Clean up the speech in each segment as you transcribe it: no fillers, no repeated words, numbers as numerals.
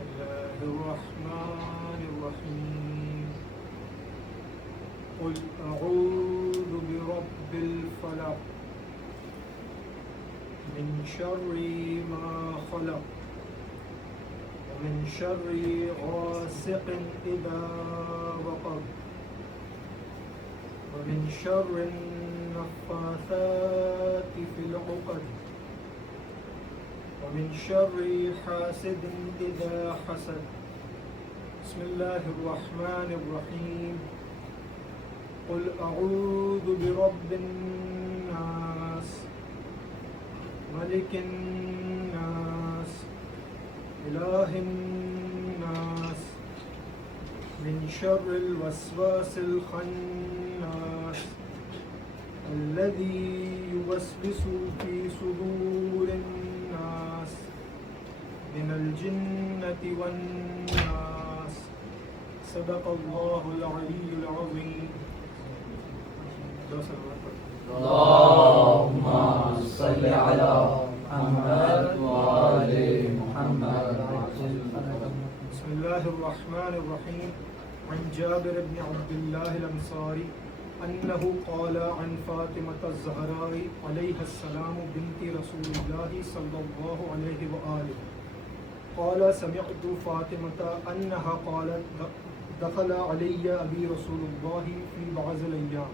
الله الرحمن الرحيم قل أعوذ برب الفلق من شر ما خلق ومن شر غاسق إذا وقب ومن شر النفاثات في العقد ومن شر حاسد إذا حسد بسم الله الرحمن الرحيم قل أعوذ برب الناس ملك الناس إله الناس من شر الوسواس الخناس الذي يوسوس في صدور الناس من الجنة والناس صدق الله العلي العظيم. اللهم صل على محمد وآل محمد. بسم الله الرحمن الرحيم عن جابر بن عبد الله الأنصاري أنه قال عن فاطمة الزهراء عليها السلام بنت رسول الله صلى الله عليه وآله قال سمعت فاطمة أنها قالت دخل علي أبي رسول الله في بعض الأيام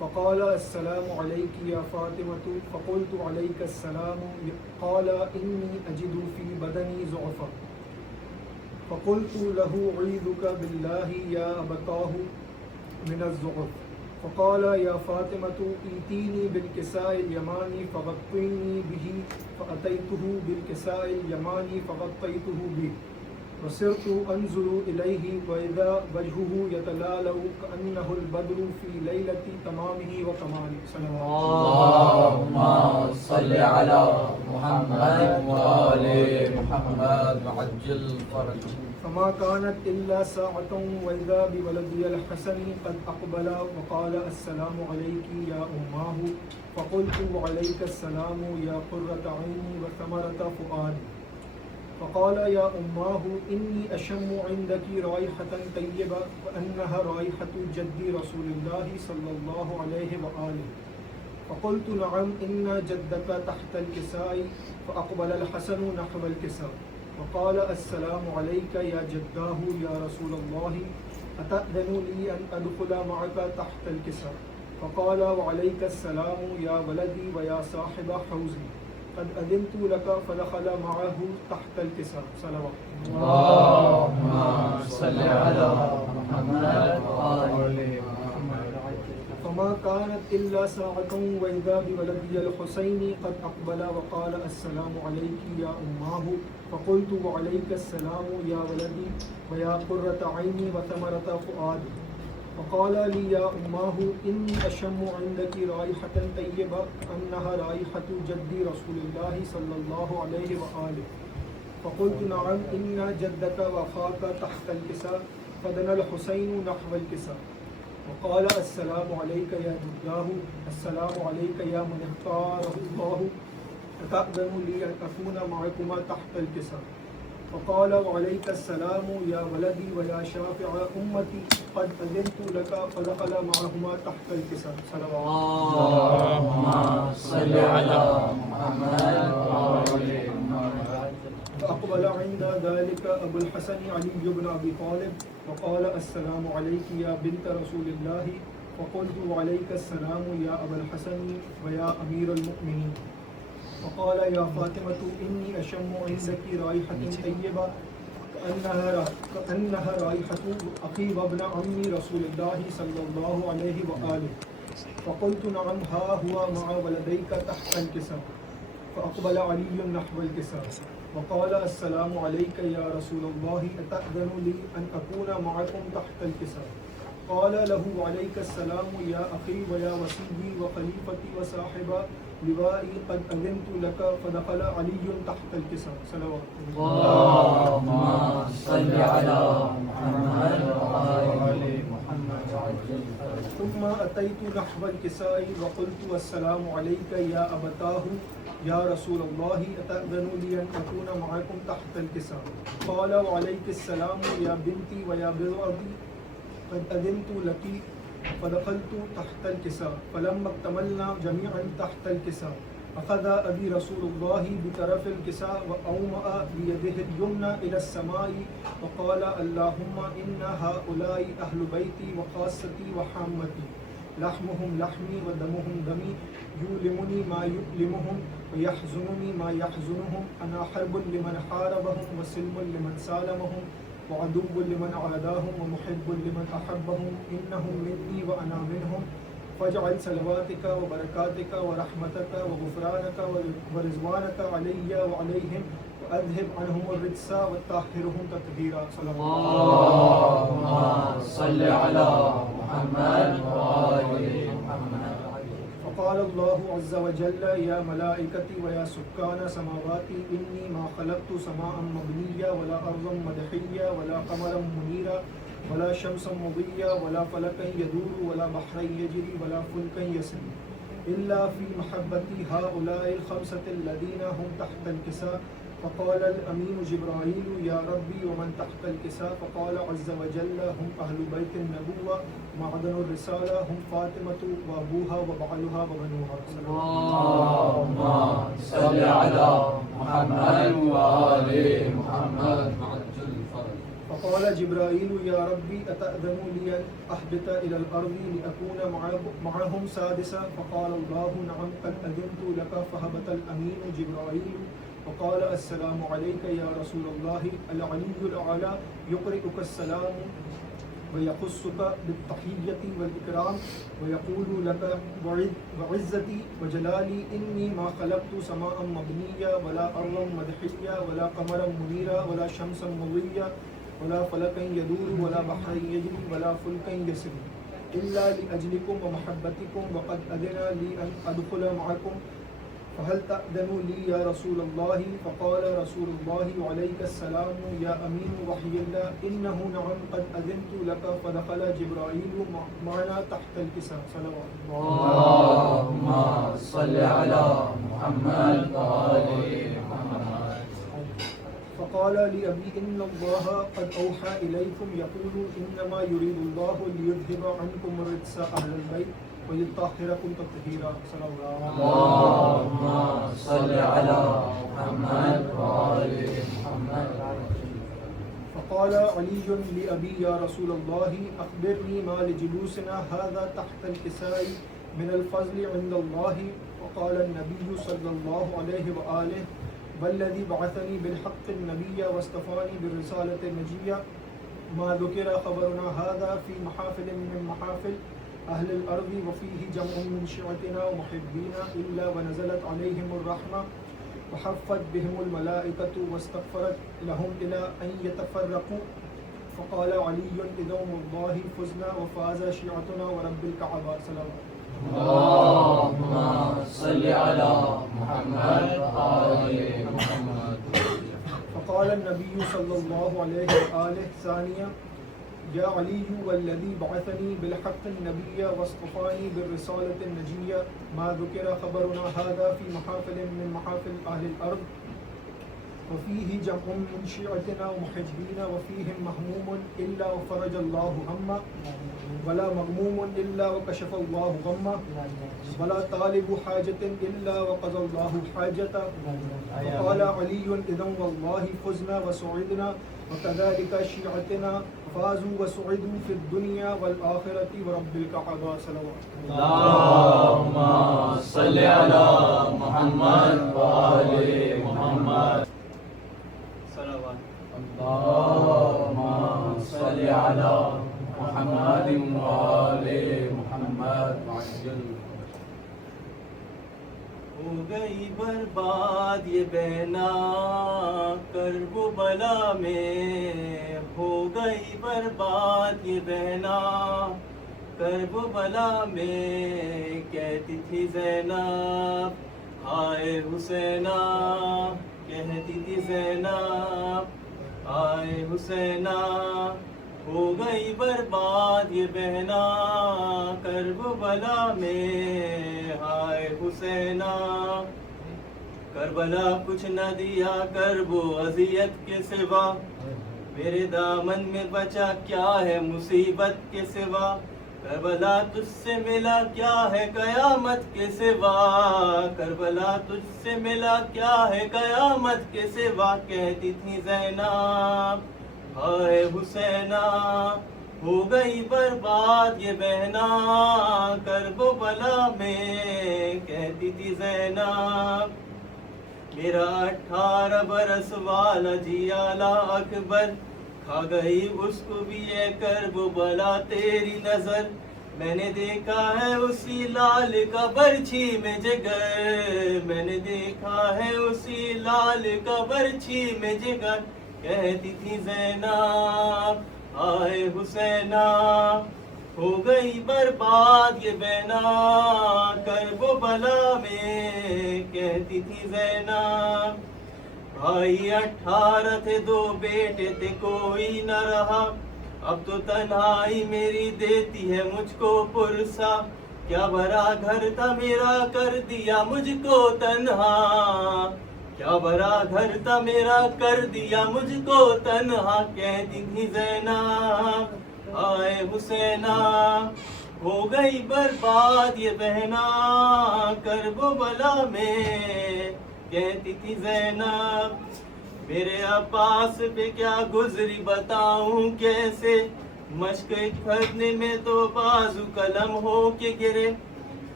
فقال السلام عليك يا فاطمة فقلت عليك السلام قال إني أجد في بدني ضعفا فقلت له أعيذك بالله يا أبتاه من الضعف فقال يا فاطمة ائتيني بالكساء اليماني فغطيني به فأتيته بالكساء اليماني فغطيته به وصرت أنظر إليه وإذا وجهه يتلالو كأنه البدر في ليلة تمامه وكماله. اللهم صل على محمد وآل محمد وعجل فرجه. فما كانت إلا ساعة وإذا بولدي الحسن قد أقبل وقال السلام عليك يا أماه فقلت وعليك السلام يا قرة عيني وثمرة فؤادي فقال يا أماه إني أشم عندك رائحة طيبة وأنها رائحة جدي رسول الله صلى الله عليه وآله فقلت نعم إن جدك تحت الكساء فأقبل الحسن نحو الكساء وقال السلام عليك يا جداه يا رسول الله أتأذن لي أن أدخل معك تحت الكساء فقال وعليك السلام يا ولدي ويا صاحب حوزي قد أذنت لك فدخل معه تحت الكساء. صلوات. اللهم صل على محمد وآل محمد. فما كانت إلا ساعة وإذا بولدي الحسين قد أقبل وقال السلام عليك يا أماه فقلت وعليك السلام يا ولدي ويا قرة عيني وثمرة فؤادي فقال لي يا أماه إني أشم عندك رائحة طيبة أنها رائحة جدي رسول الله صلى الله عليه وآله فقلت نعم إن جدك وأخاك تحت الكساء فدنا الحسين نحو الكساء وقال السلام عليك يا جداه السلام عليك يا من اختاره الله أتأذن لي أن أكون معكما تحت الكساء فقال وعليك السلام يا ولدي ويا شافع أمتي قد أذنت لك فدخل معهما تحت الكساء. اللهم صل على محمد وآل محمد. فأقبل عند ذلك أبو الحسن علي بن أبي طالب وقال السلام عليك يا بنت رسول الله فقلت وعليك السلام يا أبا الحسن ويا أمير المؤمنين فقال يا فاطمة إني أشم عندك رائحة طيبة كأنها رائحة أخي وابن عمي رسول الله صلى الله عليه وآله فقلت نعم ها هو مع ولديك تحت الكساء فأقبل علي نحو الكساء وقال السلام عليك يا رسول الله أتأذن لي أن أكون معكم تحت الكساء قال له عليك السلام يا أخي ويا وسيدي وخليفتي وصاحب لوائي قد أذنت لك فدخل علي تحت الكساء. صلوات. اللهم صل على محمد وآل محمد. ثم أتيت نحو الكساء وقلت السلام عليك يا أبتاه يا رسول الله أتأذن لي أن أكون معكم تحت الكساء؟ قال وعليك السلام يا بنتي ويا بضعتي قد أذنت لك فدخلت تحت الكساء فلما اكتملنا جميعا تحت الكساء أخذ أبي رسول الله بطرف الكساء وأومأ بيده اليمنى إلى السماء وقال اللهم إن هؤلاء أهل بيتي وخاصتي وحامتي لحمهم لحمي ودمهم دمي يؤلمني ما يؤلمهم ويحزنني ما يحزنهم أنا حرب لمن حاربهم وسلم لمن سالمهم وعدو لمن عاداهم ومحب لمن أحبهم إنهم مني وأنا منهم فاجعل صلواتك وبركاتك ورحمتك وغفرانك ورضوانك علي وعليهم وأذهب عنهم الرجس وطهرهم تطهيرا. صلى اللهم صل على محمد وآل محمد. فقال الله عز وجل يا ملائكتي ويا سكان سماواتي إني ما خلقت سماء مبنيا ولا أرضا مدحيا ولا قمرا منيرا ولا شمسا مضيا ولا فلكا يدور ولا بحرا يجري ولا فلكا يسري إلا في محبتي هؤلاء الخمسة الذين هم تحت الكساء. فقال الأمين جبرائيل يا ربي ومن تحت الكساء؟ فقال عز وجل هم أهل بيت النبوة معدن الرسالة هم فاطمة وأبوها وبعلها وبنوها. اللهم صل على محمد وآل محمد. فقال جبرائيل يا ربي أتأذن لي أن أهبط إلى الأرض لأكون معهم سادسا؟ فقال الله نعم قد أذنت لك. فهبط الأمين جبرائيل وقال السلام عليك يا رسول الله العلي الأعلى يقرئك السلام ويخصك بالتحية والإكرام ويقول لك وعزتي وجلالي إني ما خلقت سماء مبنيا ولا أرضا مدحيا ولا قمرا منيرا ولا شمسا مضيا ولا فلكا يدور ولا بحرا يجري ولا فلكا يسري إلا لأجلكم ومحبتكم وقد أذن لي أن أدخل معكم فهل تأذن لي يا رسول الله؟ فقال رسول الله وعليك السلام يا أمين وحي الله إنه نعم قد أذنت لك. فدخل جبرائيل معنا تحت الكساء. صلوات اللهم صل على محمد وآل محمد. فقال لأبي إن الله قد أوحى إليكم يقول إنما يريد الله ليذهب عنكم الرجس أهل البيت ويطهركم تطهيرا. صلى الله اللهم صل على محمد وآل محمد. فقال علي لأبي يا رسول الله أخبرني ما لجلوسنا هذا تحت الكساء من الفضل عند الله. وقال النبي صلى الله عليه وآله والذي بعثني بالحق النبي واصطفاني بالرسالة النجية ما ذكر خبرنا هذا في محافل من محافل أهل الأرض وفيه جمع من شيعتنا ومحبينا إلا ونزلت عليهم الرحمة وحفت بهم الملائكة واستغفرت لهم إلى أن يتفرقوا. فقال علي إذا والله فزنا وفاز شيعتنا ورب الكعبة. صلوات اللهم صل على محمد وآل محمد. فقال النبي صلى الله عليه وآله ثانيا يا علي والذي بعثني بالحق النبي واصطفاني بالرسالة النجية ما ذكر خبرنا هذا في محافل من محافل أهل الأرض وفيه جمع من شيعتنا ومحبينا وفيهم مهموم إلا وفرج الله همه ولا مغموم إلا وكشف الله غمه ولا طالب حاجة إلا وقضى الله حاجته. وقال علي إذا والله فزنا وسعدنا وكذلك شيعتنا فازوا وسعدوا في الدنيا والآخرة ورب الكعبة. صلوات اللهم صل على محمد وآل محمد. صلوات اللهم صل على محمد وآل محمد. ہو گئی برباد یہ بہنا کرب و بلا میں، ہو گئی برباد یہ بہنا کرب و بلا میں، کہتی تھی زینب آئے حسینہ، کہتی تھی زینب آئے حسینہ، ہو گئی برباد یہ بہنا کرب و بلا میں، ہائے حسینہ۔ کربلا کچھ نہ دیا کرب و اذیت کے سوا، میرے دامن میں بچا کیا ہے مصیبت کے سوا، کربلا تجھ سے ملا کیا ہے قیامت کے سوا، کربلا تجھ سے ملا کیا ہے قیامت کے سوا، کہتی تھی زینب ہائے حسینہ ہو گئی برباد یہ بہنا کرب و بلا میں، کہتی تھی زینب میرا 18 برس والا جیالا اکبر، کھا گئی اس کو بھی یہ کرب و بلا تیری نظر، میں نے دیکھا ہے اسی لال کا برچھی میں جگر، میں نے دیکھا ہے اسی لال کا برچھی میں جگر، کہتی تھی زینب آئے حسینہ ہو گئی برباد یہ بہنا کرب و بلا میں، کہتی تھی زینب بھائی 18 تھے 2 بیٹے تھے کوئی نہ رہا، اب تو تنہائی میری دیتی ہے مجھ کو پرسا، کیا بھرا گھر تھا میرا کر دیا مجھ کو تنہا، کیا بھرا گھر تھا میرا کر دیا مجھ کو تنہا، کہتی تھی زینب آئے حسینہ ہو گئی برباد یہ بہنا کرب و بلا میں، کہتی تھی زینب میرے عباس پہ کیا گزری بتاؤں کیسے، مشق کھرنے میں تو بازو قلم ہو کے گرے،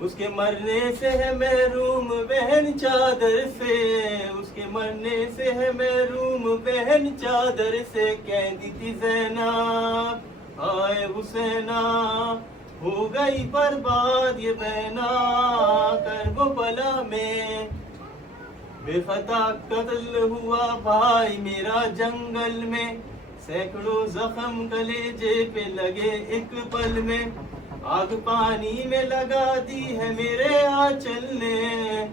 اس کے مرنے سے ہے محروم بہن چادر سے، اس کے مرنے سے ہے محروم بہن چادر سے، کہتی تھی زینب آئے حسینہ ہو گئی برباد یہ بہنا کرب و بلا میں، بے خطا قتل ہوا بھائی میرا جنگل میں، سینکڑوں زخم کلیجے پہ لگے ایک پل میں، آگ پانی میں لگا دی ہے میرے آنچل نے،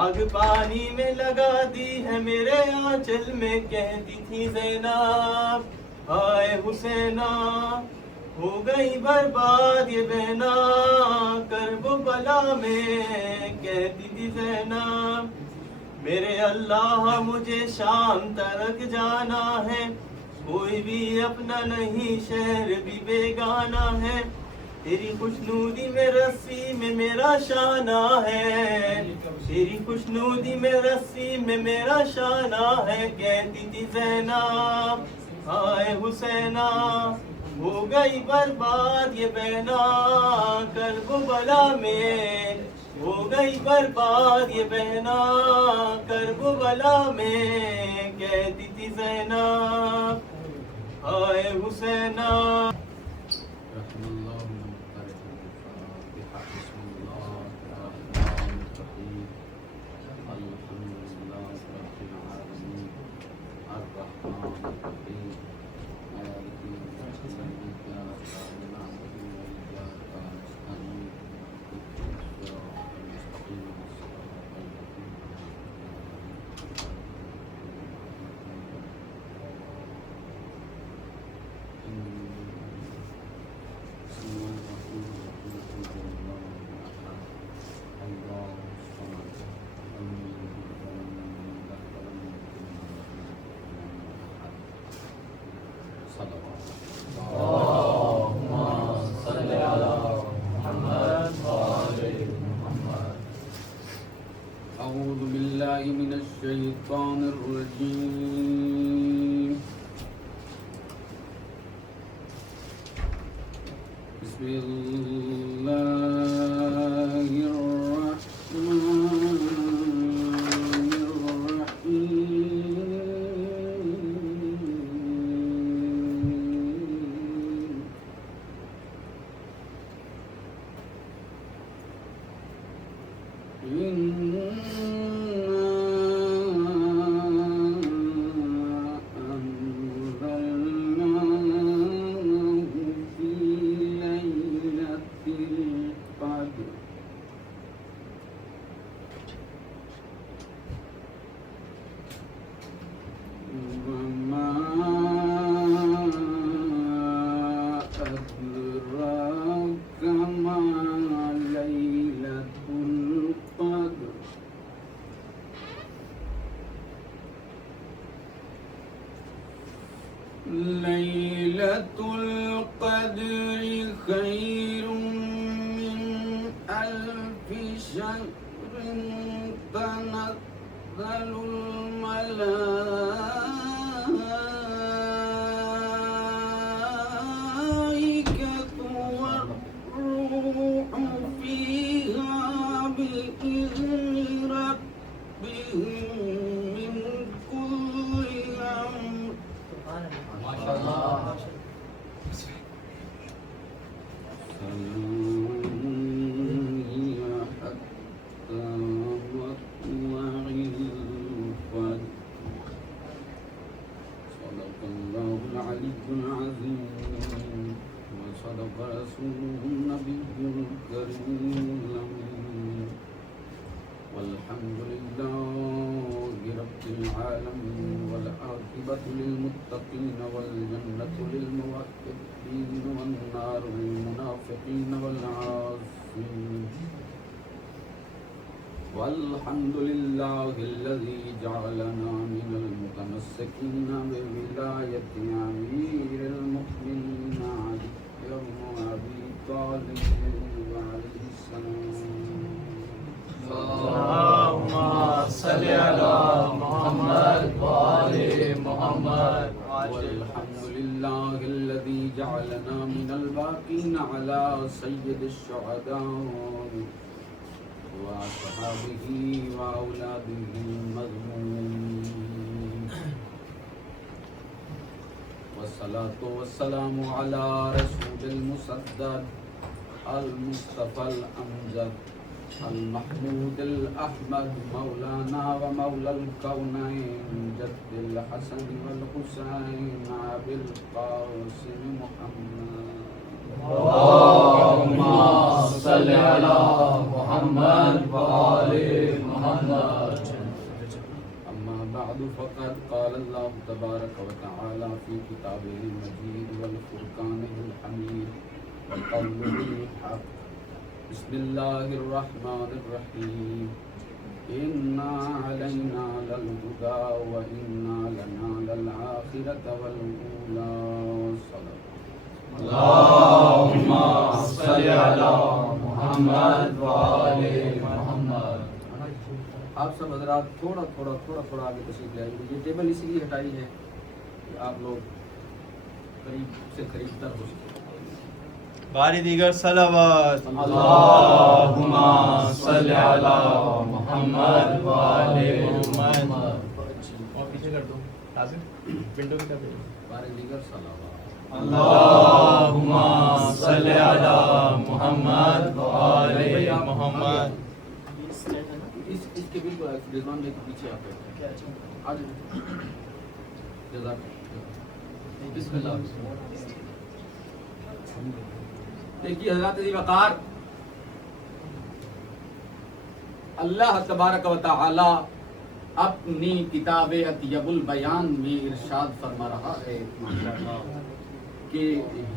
آگ پانی میں لگا دی ہے میرے آنچل میں، کہتی تھی زینب ہائے حسینہ ہو گئی برباد یہ بہنا کرب و بلا میں، کہتی تھی زینب میرے اللہ مجھے شام ترک جانا ہے، کوئی بھی اپنا نہیں شہر بھی بیگانہ ہے، تیری خوشنودی میں رسی میں میرا شانہ ہے، تیری خوشنودی میں رسی میں میرا شانہ ہے، کہتی تھی زینب ہائے حسینہ ہو گئی برباد یہ بہنا کرب و بلا میں، ہو گئی برباد یہ بہنا کرب و بلا میں، کہتی تھی زینب ہائے حسینہ رحم اللہ بسم اللہ الرحمن الرحیم الحمد للہ رب العالمین الرحمن الرحیم مالک یوم الدین ایاک نعبد و ایاک نستعین اهدنا الصراط المستقیم صراط الذین أعوذ بالله من الشيطان الرجيم بسم الله الرحمن ليلة القدر خير من ألف شهر تنزل الملائكة والروح فيها بإذن ربهم من كل أمر. ما شاء الله. صدق الله العلي العظيم وصدق رسوله النبي الكريم الأمين والحمد لله رب العالمين والعاقبة للمتقين والجنة للموحدين والنار للمنافقين والعاصين والحمد لله الذي جعلنا من المتمسكين بولاية أمير المؤمنين علي بن أبي طالب عليه السلام. اللهم صل على محمد وآل محمد. والحمد لله الذي جعلنا من الباقين على سيد الشهداء وأصحابه وأولاده المظلومين والصلاة والسلام على رسول المسدد المصطفى الأمجد المحمود الأحمد مولانا ومولى الكونين جد الحسن والحسين أبي القاسم محمد. اللهم صل على محمد وآل محمد. أما بعد فقد قال الله تبارك وتعالى في كتابه المجيد والفرقانه الحميد وقوله الحق. بسم الله الرحمن الرحيم. إنا علينا للهدى وإنا لنا للآخرة والأولى. صدق. اللهم صل على محمد وآل محمد. آپ سب حضرات تھوڑا آگے تشریف لے آئیے. یہ ٹیبل اسی لیے ہٹائی ہے کہ آپ لوگ قریب سے قریب تر ہو سکیں. باری دیگر صلوات. اللهم صل على محمد وآل محمد. اور پیچھے کر دو لازم ونڈو کی طرف. بارے دیگر صلوات. اللهم صل على محمد وآل محمد. اس کے بالکل رضوان بھائی کے پیچھے آپ آگے. جزاک بسم اللہ. دیکھیے حضرات ذی وقار، اللہ تبارک و تعالی اپنی کتاب اطیب البیان میں ارشاد فرما رہا ہے کہ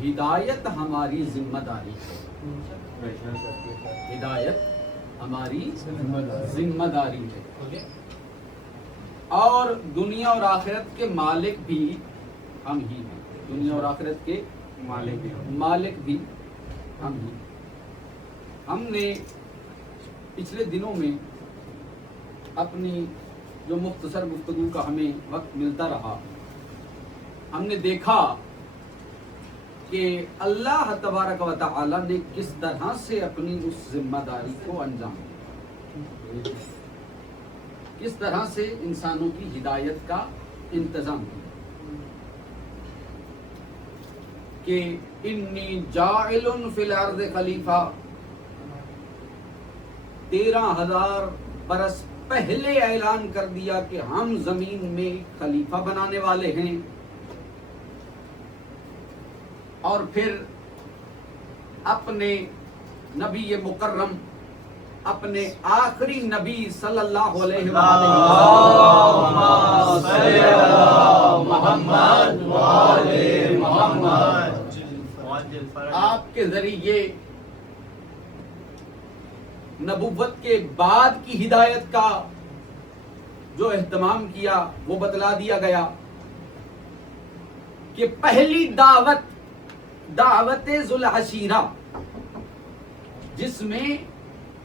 ہدایت ہماری ذمہ داری ہے. ہدایت ہماری ذمہ داری ہے اور دنیا اور آخرت کے مالک بھی ہم ہی ہیں. دنیا اور آخرت کے مالک بھی ہم ہی. ہم نے پچھلے دنوں میں اپنی جو مختصر گفتگو کا ہمیں وقت ملتا رہا، ہم نے دیکھا کہ اللہ تبارک و تعالی نے کس طرح سے اپنی اس ذمہ داری کو انجام دیا، کس طرح سے انسانوں کی ہدایت کا انتظام کیا. کہ انی جاعل فی الارض خلیفہ، 13,000 برس پہلے اعلان کر دیا کہ ہم زمین میں خلیفہ بنانے والے ہیں. اور پھر اپنے نبی مکرم، اپنے آخری نبی صلی اللہ علیہ وسلم آپ کے ذریعے نبوت کے بعد کی ہدایت کا جو اہتمام کیا وہ بتلا دیا گیا کہ پہلی دعوت ذوالعشیرہ جس میں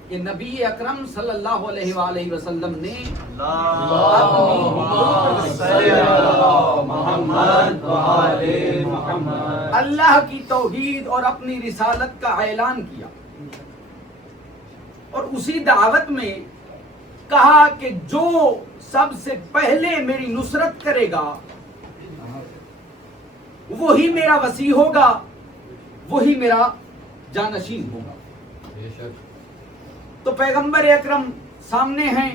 کہ نبی اکرم صلی اللہ علیہ وآلہ وسلم نے اللہ کی توحید اور اپنی رسالت کا اعلان کیا، اور اسی دعوت میں کہا کہ جو سب سے پہلے میری نصرت کرے گا وہی میرا وسیع ہوگا، وہی میرا جانشین ہوگا۔ تو پیغمبر اکرم سامنے ہیں،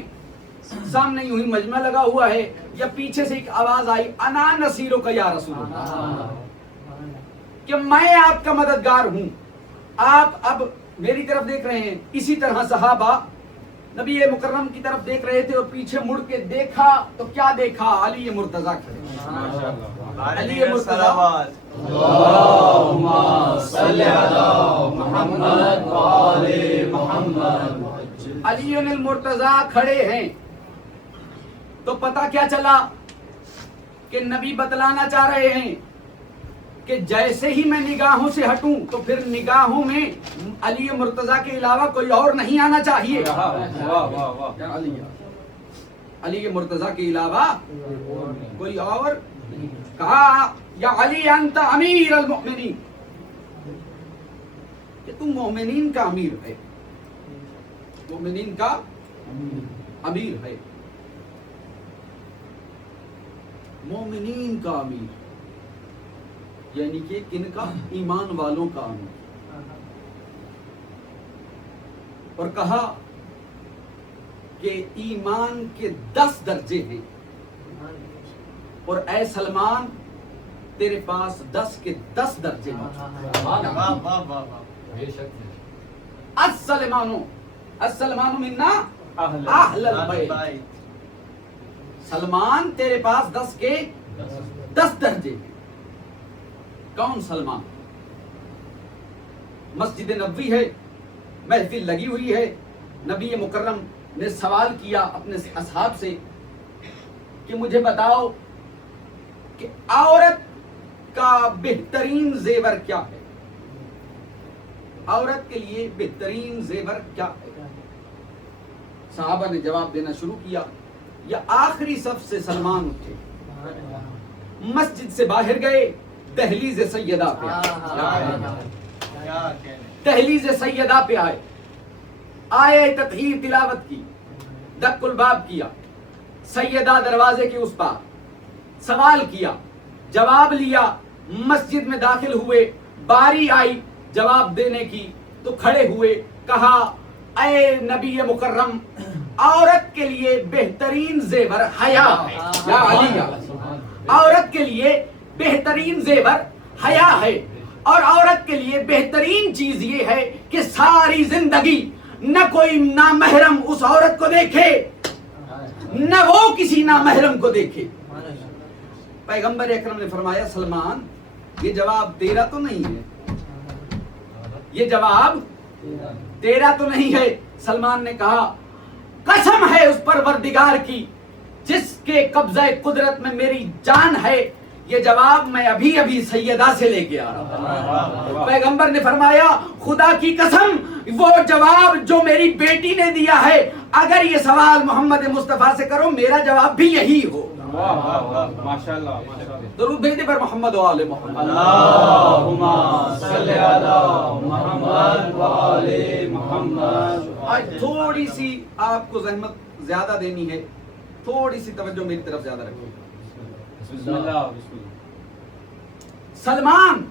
سامنے یوں ہی مجمع لگا ہوا ہے، یا پیچھے سے ایک آواز آئی انا نصیرو کا یا رسول اللہ، کہ میں آپ کا مددگار ہوں، آپ اب میری طرف دیکھ رہے ہیں۔ اسی طرح صحابہ نبی مکرم کی طرف دیکھ رہے تھے، اور پیچھے مڑ کے دیکھا تو کیا دیکھا؟ علی مرتضیٰ کھڑے، علی مرتضیٰ، اللہم صلی علی محمد وآل محمد، علی المرتضیٰ کھڑے ہیں۔ تو پتہ کیا چلا کہ نبی بتلانا چاہ رہے ہیں کہ جیسے ہی میں نگاہوں سے ہٹوں تو پھر نگاہوں میں علی مرتضیٰ کے علاوہ کوئی اور نہیں آنا چاہیے۔ علی مرتضیٰ کے علاوہ کوئی اور، کہا یا علی انت امیر المؤمنین، کہ تم مومنین کا امیر ہے، مومنین کا امیر ہے، مومنین کا امیر، یعنی کہ کن کا؟ ایمان والوں کا امیر۔ اور کہا کہ ایمان کے 10 درجے ہیں، اور اے سلمان تیرے پاس 10 کے 10 درجے ہیں۔ السلمان منا اہل البیت، سلمان تیرے پاس 10 کے 10 درجے ہیں۔ کون سلمان؟ مسجد نبوی ہے، محفل لگی ہوئی ہے، نبی مکرم نے سوال کیا اپنے اصحاب سے کہ مجھے بتاؤ کہ عورت کا بہترین زیور کیا ہے؟ عورت کے لیے بہترین زیور کیا ہے؟ صحابہ نے جواب دینا شروع کیا، یا آخری صف سے سلمان اٹھے، مسجد سے باہر گئے، دہلیز سیدہ پہ آئے، دہلیز سیدہ پہ آئے، آئے تطہیر تلاوت کی، دق الباب کیا، سیدہ دروازے کے اس پار، سوال کیا، جواب لیا، مسجد میں داخل ہوئے، باری آئی جواب دینے کی تو کھڑے ہوئے، کہا اے نبی مکرم عورت کے لیے بہترین زیور حیا ہے، یا علی، عورت کے لیے بہترین زیور حیا ہے، اور عورت کے لیے بہترین چیز یہ ہے کہ ساری زندگی نہ کوئی نامحرم اس عورت کو دیکھے، نہ وہ کسی نامحرم کو دیکھے۔ پیغمبر اکرم نے فرمایا سلمان یہ جواب تیرا تو نہیں ہے، یہ جواب تیرا تو نہیں ہے۔ سلمان نے کہا قسم ہے اس پروردگار کی جس کے قبضہ قدرت میں میری جان ہے، یہ جواب میں ابھی ابھی سیدہ سے لے کے آ رہا ہوں۔ پیغمبر نے فرمایا خدا کی قسم وہ جواب جو میری بیٹی نے دیا ہے، اگر یہ سوال محمد مصطفیٰ سے کرو میرا جواب بھی یہی ہو۔ درود بھیجے پر محمد و آل محمد۔ اللہم صلی علی محمد و آل محمد۔ آج تھوڑی سی آپ کو زحمت زیادہ دینی ہے، تھوڑی سی توجہ میری طرف زیادہ رکھیں۔ بسم اللہ۔ سلمان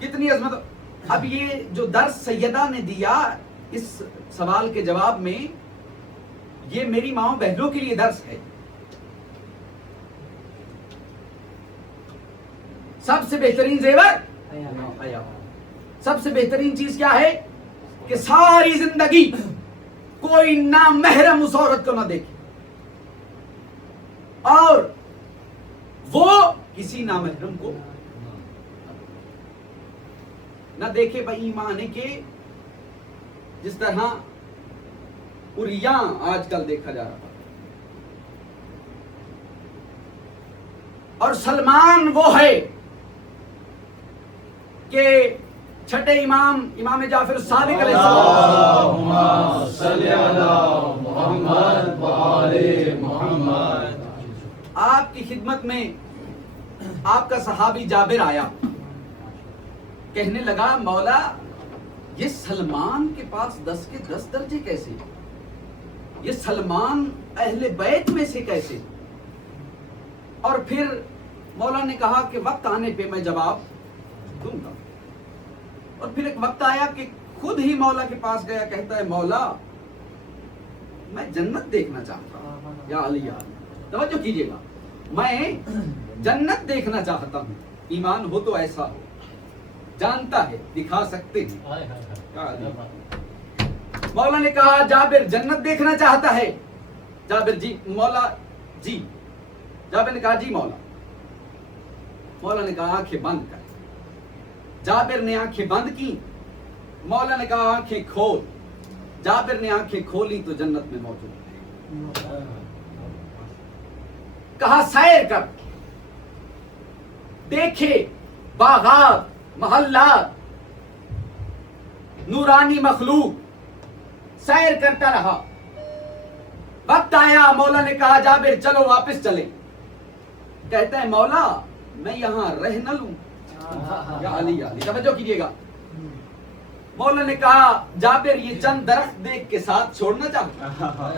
کتنی عظمت۔ اب یہ جو درس سیدہ نے دیا اس سوال کے جواب میں، یہ میری ماؤں بہنوں کے لیے درس ہے۔ سب سے بہترین زیور حیا، سب سے بہترین چیز کیا ہے کہ ساری زندگی کوئی نامحرم اس عورت کو نہ دیکھے، اور وہ کسی نامحرم کو نہ دیکھے۔ بھائی ایمان کے جس طرح عریاں آج کل دیکھا جا رہا، اور سلمان وہ ہے کہ چھٹے امام جعفر صادق علیہ السلام، اللہم صلی علی محمد و آل محمد، آپ کی خدمت میں آپ کا صحابی جابر آیا، کہنے لگا مولا یہ سلمان کے پاس 10 کے 10 درجے کیسے، یہ سلمان اہل بیت میں سے کیسے؟ اور پھر مولا نے کہا کہ وقت آنے پہ میں جواب دوں گا۔ اور پھر ایک وقت آیا کہ خود ہی مولا کے پاس گیا، کہتا ہے مولا میں جنت دیکھنا چاہتا ہوں، یا علی یا علی، توجہ کیجئے گا، میں جنت دیکھنا چاہتا ہوں، ایمان ہو تو ایسا ہو، جانتا ہے دکھا سکتے ہیں، یا علی۔ مولا نے کہا جابر جنت دیکھنا چاہتا ہے؟ جابر جی، مولا جی، جابر نے کہا جی مولا۔ مولا نے کہا آنکھیں بند کر، جابر نے آنکھیں بند کی، مولا نے کہا آنکھیں کھول، جابر نے آنکھیں کھولی تو جنت میں موجود ہے۔ کہا سیر کر، دیکھے باغات، محلات، نورانی مخلوق، سیر کرتا رہا۔ وقت آیا مولا نے کہا جابر چلو واپس چلیں، کہتا ہے مولا میں یہاں رہ نہ لوں، یا علی یا علی، توجہ کیجئے گا۔ مولا نے کہا جابر یہ چند درخت دیکھ کے ساتھ چھوڑنا چاہتا،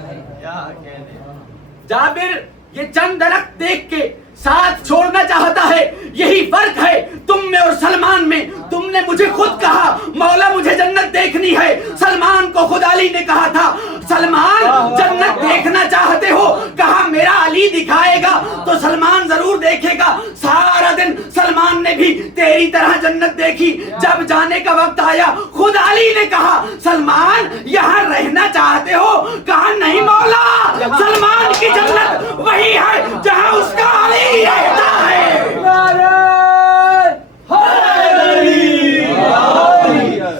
جابر یہ چند درخت دیکھ کے ساتھ چھوڑنا چاہتا ہے، یہی فرق ہے تم میں اور سلمان میں۔ تم نے مجھے خود کہا مولا مجھے جنت دیکھنی ہے، سلمان کو خود علی نے کہا تھا سلمان جنت دیکھنا چاہتے ہو، کہا میرا علی دکھائے گا تو سلمان ضرور دیکھے گا۔ سارا دن سلمان نے بھی تیری طرح جنت دیکھی، جب جانے کا وقت آیا خود علی نے کہا سلمان یہاں رہنا چاہتے ہو، کہا نہیں مولا، سلمان کی جنت وہی ہے جہاں اس کا علی رہتا ہے۔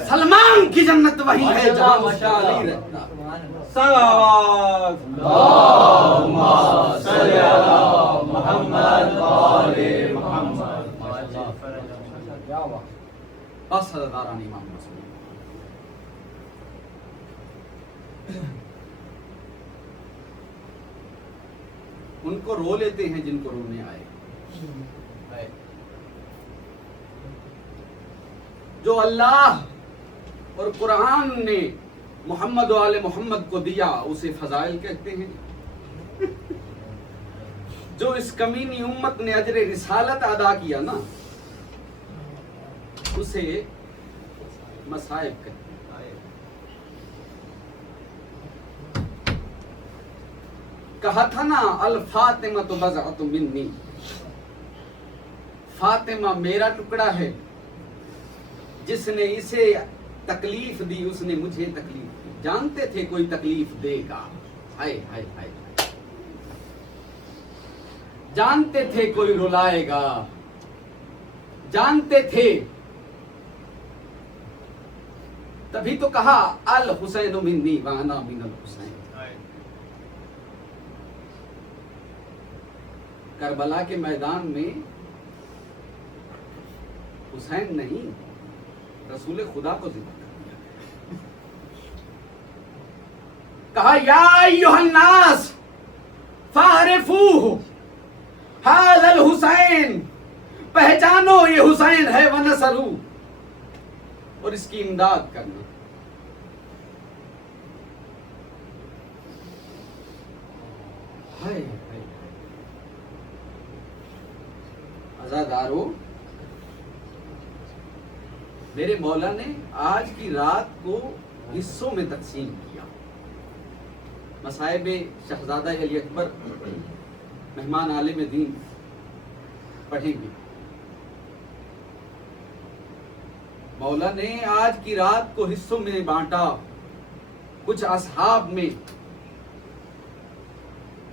سلمان کی جنت وہی ہے جہاں اس کا علی رہتا ہے۔ اللہم صلی علی محمد و آل محمد۔ بس حضرتاران امام رسول ان کو رو لیتے ہیں جن کو رونے آئے، جو اللہ اور قرآن نے محمد و آل محمد کو دیا اسے فضائل کہتے ہیں، جو اس کمینی امت نے اجر رسالت ادا کیا نا اسے مصائب کہتے ہیں۔ کہا تھا نا الفاطمہ تو بضعۃ منی، فاطمہ میرا ٹکڑا ہے، جس نے اسے تکلیف دی اس نے مجھے تکلیف دی، جانتے تھے کوئی تکلیف دے گا، ہائے ہائے ہائے، جانتے تھے کوئی رلائے گا، جانتے تھے، تبھی تو کہا الحسین منی وانا من الحسین۔ کربلا کے میدان میں حسین نہیں رسول خدا کو ذبح کر دیا، کہا یا ایھا الناس فاعرفوہ ھذا الحسین، پہچانو یہ حسین ہے، ونصروہ، اور اس کی امداد کرنا۔ ہائے عزادارو، میرے مولا نے آج کی رات کو حصوں میں تقسیم کیا۔ مصائب شہزادہ علی اکبر مہمان عالم دین پڑھیں گے۔ مولا نے آج کی رات کو حصوں میں بانٹا، کچھ اصحاب میں،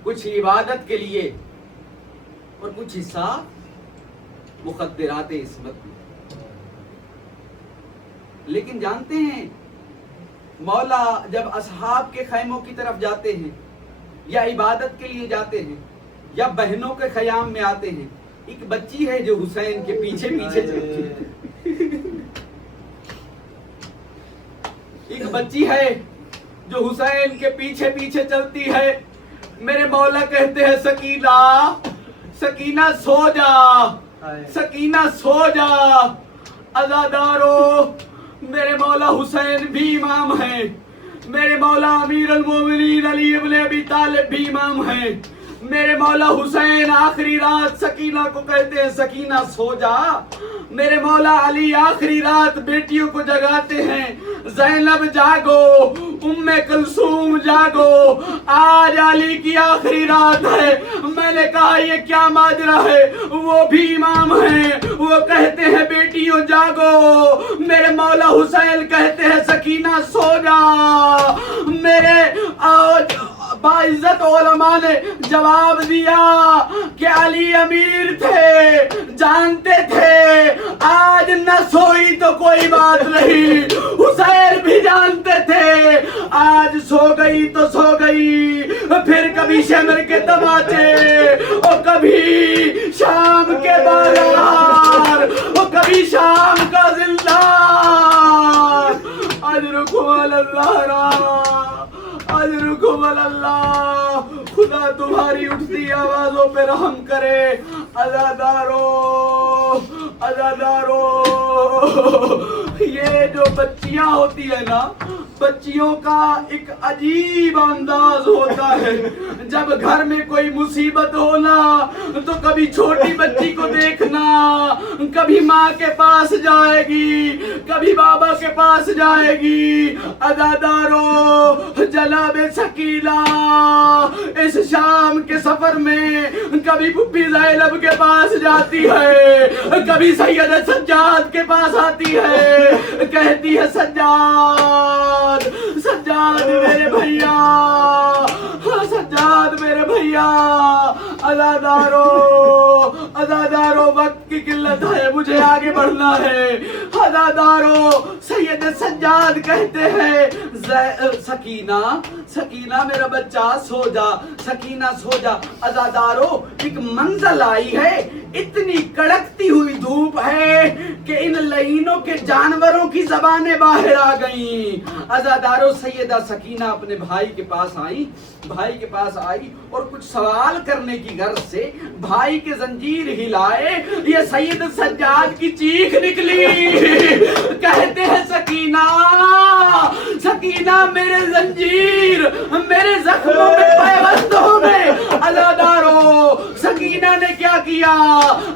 کچھ عبادت کے لیے، اور کچھ حصہ مخدرات عصمت میں۔ لیکن جانتے ہیں مولا جب اصحاب کے خیموں کی طرف جاتے ہیں یا عبادت کے لیے جاتے ہیں یا بہنوں کے خیام میں آتے ہیں ایک بچی ہے جو حسین کے پیچھے پیچھے چلتی ہے. ایک بچی ہے جو حسین کے پیچھے پیچھے چلتی ہے. میرے مولا کہتے ہیں سکینہ سکینہ سو جا سکینہ سو جا. عزادارو میرے مولا حسین بھی امام ہیں, میرے مولا امیر المومنین علی ابن ابی طالب بھی امام ہیں. میرے مولا حسین آخری رات سکینہ کو کہتے ہیں سکینہ سو جا. میرے مولا علی آخری رات بیٹیوں کو جگاتے ہیں, زینب جاگو, ام کلثوم جاگو, آج علی کی آخری رات ہے. میں نے کہا یہ کیا ماجرا ہے؟ وہ بھی امام ہیں, وہ کہتے ہیں بیٹیوں جاگو. میرے مولا حسین کہتے ہیں سکینہ سو جا. میرے باعزت علماء نے جواب دیا کہ علی امیر تھے, جانتے تھے آج نہ سوئی تو کوئی بات نہیں. حسین بھی جانتے تھے آج سو گئی تو سو گئی. پھر کبھی شمر کے تماچے اور کبھی شام کے بازار اور کبھی شام کا زندان. اجرکم اللہ اجرکم اللہ. خدا تمہاری اٹھتی آوازوں پہ رحم کرے. عزادارو عزادارو یہ جو بچیاں ہوتی ہے نا, بچیوں کا ایک عجیب انداز ہوتا ہے. جب گھر میں کوئی مصیبت ہونا تو کبھی چھوٹی بچی کو دیکھنا, کبھی ماں کے پاس جائے گی, کبھی بابا کے پاس جائے گی. عزادارو جناب سکینہ اس شام کے سفر میں کبھی پھپھی زینب کے پاس جاتی ہے, کبھی سید سجاد کے پاس آتی ہے, کہتی ہے سجاد سجاد میرے بھیا, سجاد میرے بھیا. عزادارو عزادارو وقت کی قلت ہے, مجھے آگے بڑھنا ہے. عزادارو سید سجاد کہتے ہیں سکینہ سکینہ میرا بچہ سو جا, سکینہ سو جا. عزادارو ایک منزل آئی ہے, اتنی کڑکتی ہوئی دھوپ ہے کہ ان لعینوں کے جانوروں کی زبانیں باہر آ گئیں. عزادارو سیدہ سکینہ اپنے بھائی کے پاس آئی اور کچھ سوال کرنے کی غرض سے بھائی کے زنجیر ہلائے. یہ سید سجاد کی چیخ نکلی, کہتے ہیں سکینہ سکینہ میرے زنجیر میرے زخموں میں پیوست ہو گئے. عزادارو سکینہ نے کیا کیا,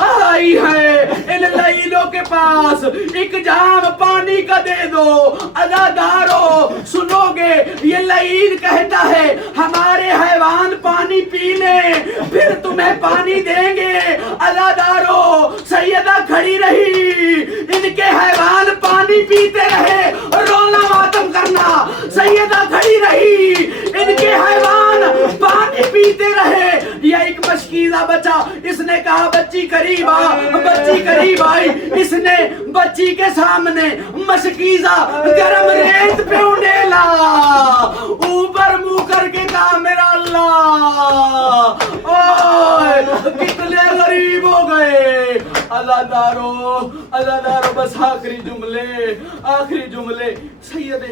آئی ہے ان لعینوں کے پاس, ایک جام پانی کا دے دو. عزادارو سنو گے, یہ لعین کہتا ہے ہمارے حیوان پانی پی لیں پھر تمہیں پانی دیں گے. عزادارو سیدہ کھڑی رہی, ان کے حیوان پانی پیتے رہے, رونا ماتم کرنا. سیدہ کھڑی رہی, ان کے حیوان پانی پیتے رہے. یہ ایک مشکیزہ بچہ, اس نے کہا بچی قریب آ, بچی قریب آئی. اس نے بچی کے سامنے مشکیزہ گرم ریت پہ اڈیلا, اوپر منہ کر کے کہا میرا اللہ اوہ کتنے غریب ہو گئے. عزادارو بس آخری جملے. سید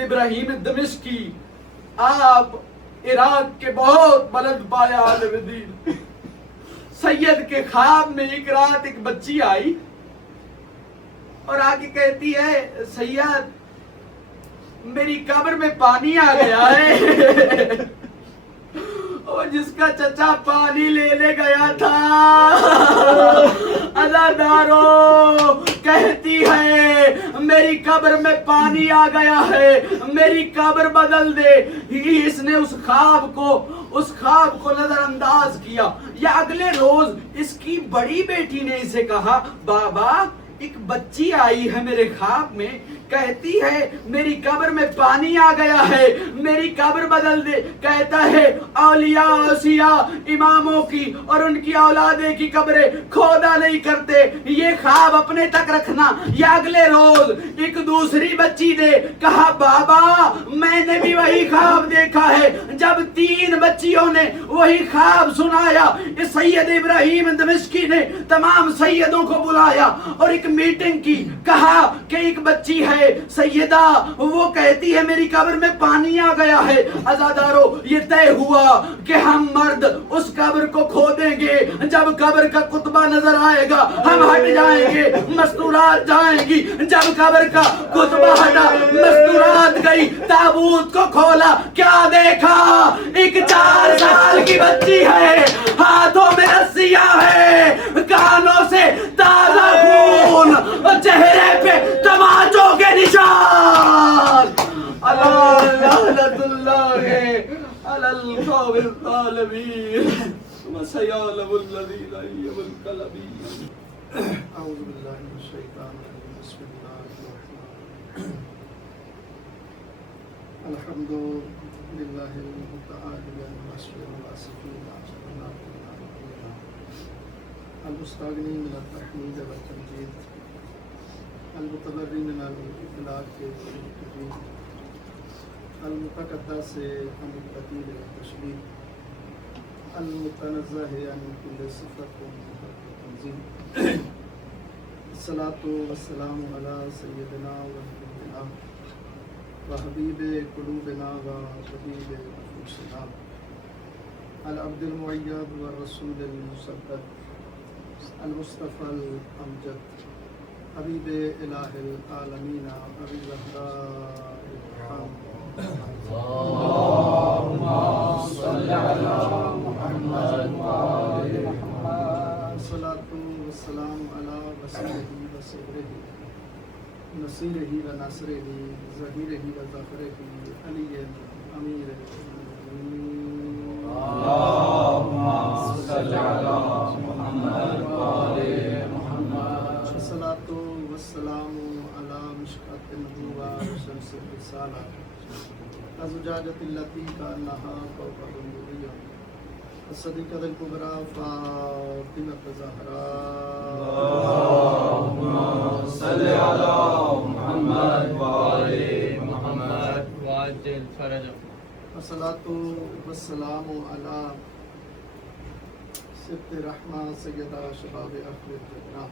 ابراہیم دمشقی آپ عراق کے بہت بلند پایا عالم دین. سید کے خواب میں ایک رات ایک بچی آئی اور آگے کہتی ہے سید میری قبر میں پانی آ گیا ہے. اور جس کا چچا پانی لینے گیا تھا. عزادارو کہتی ہے میری قبر میں پانی آ گیا ہے, میری قبر بدل دے. اس نے اس خواب کو نظر انداز کیا. یا اگلے روز اس کی بڑی بیٹی نے اسے کہا بابا ایک بچی آئی ہے میرے خواب میں, کہتی ہے میری قبر میں پانی آ گیا ہے، میری قبر بدل دے۔ کہتا ہے اولیاء اوصیاء اماموں کی اور ان کی اولادیں کی قبریں کھودا نہیں کرتے، یہ خواب اپنے تک رکھنا۔ یا اگلے روز ایک دوسری بچی نے کہا بابا میں نے بھی وہی خواب دیکھا ہے۔ جب 3 بچیوں نے وہی خواب سنایا، اس سید ابراہیم دمشقی نے تمام سیدوں کو بلایا اور ایک میٹنگ کی۔ کہا کہ ایک بچی ہے سیدہ، وہ کہتی ہے میری قبر میں پانی آ گیا ہے۔ عزادارو یہ طے ہوا کہ ہم مرد اس قبر کو کھودیں گے، جب قبر کا کتبہ نظر آئے گا ہم ہٹ جائیں گے، مستورات جائیں گی۔ جب قبر کا کتبہ ہٹا، مستورات گئی، تابوت کو کھولا، کیا دیکھا؟ ایک 4 سال کی بچی ہے، ہاتھوں میں رسیاں ہے، کانوں سے تازہ خون، چہرے پہ تماچوں کے نشان۔ اللہ لعنت اللہ علی القوم الظالمین ثم سيعلم الذين ينقلبون۔ اعوذ باللہ من الشیطان الرجیم، بسم اللہ الرحمن الرحیم۔ الحمد للہ المتعال الوصف والواصفین، المستغنی من التحمید والتمجید، المتبری من الاطلاق والتجدید، المتقدس عن التعطیل والتشبیہ، المتنزہ عن کل صفت وتنزیہ۔ الصلاۃ والسلام علی سیدنا و حبیبنا و حبیب قلوبنا و طبیب نفوسنا، العبد المؤید والرسول المصدق، المصطفى الامجد، حبیب الہ العالمین، ابی الزہراء اللهم صل على محمد وآل محمد۔ الصلاۃ والسلام علی وسیلہ و صبرہ، نصیرہ و ناصرہ، ظہیرہ و ظفرہ، علی امیر المؤمنین۔ اللهم صل على محمد وآل محمد۔ الصلاۃ والسلام علی مشکاۃ النبوۃ شمس الرسالہ، الزجاجۃ التی کانها کوکب النبویہ، الصدیقۃ الکبریٰ فاطمۃ الزہراء۔ اللهم صل على محمد وآل محمد وعجل فرجهم۔ الصلاۃ والسلام علی سبط رحمہ سیدہ شباب اہل الجنہ،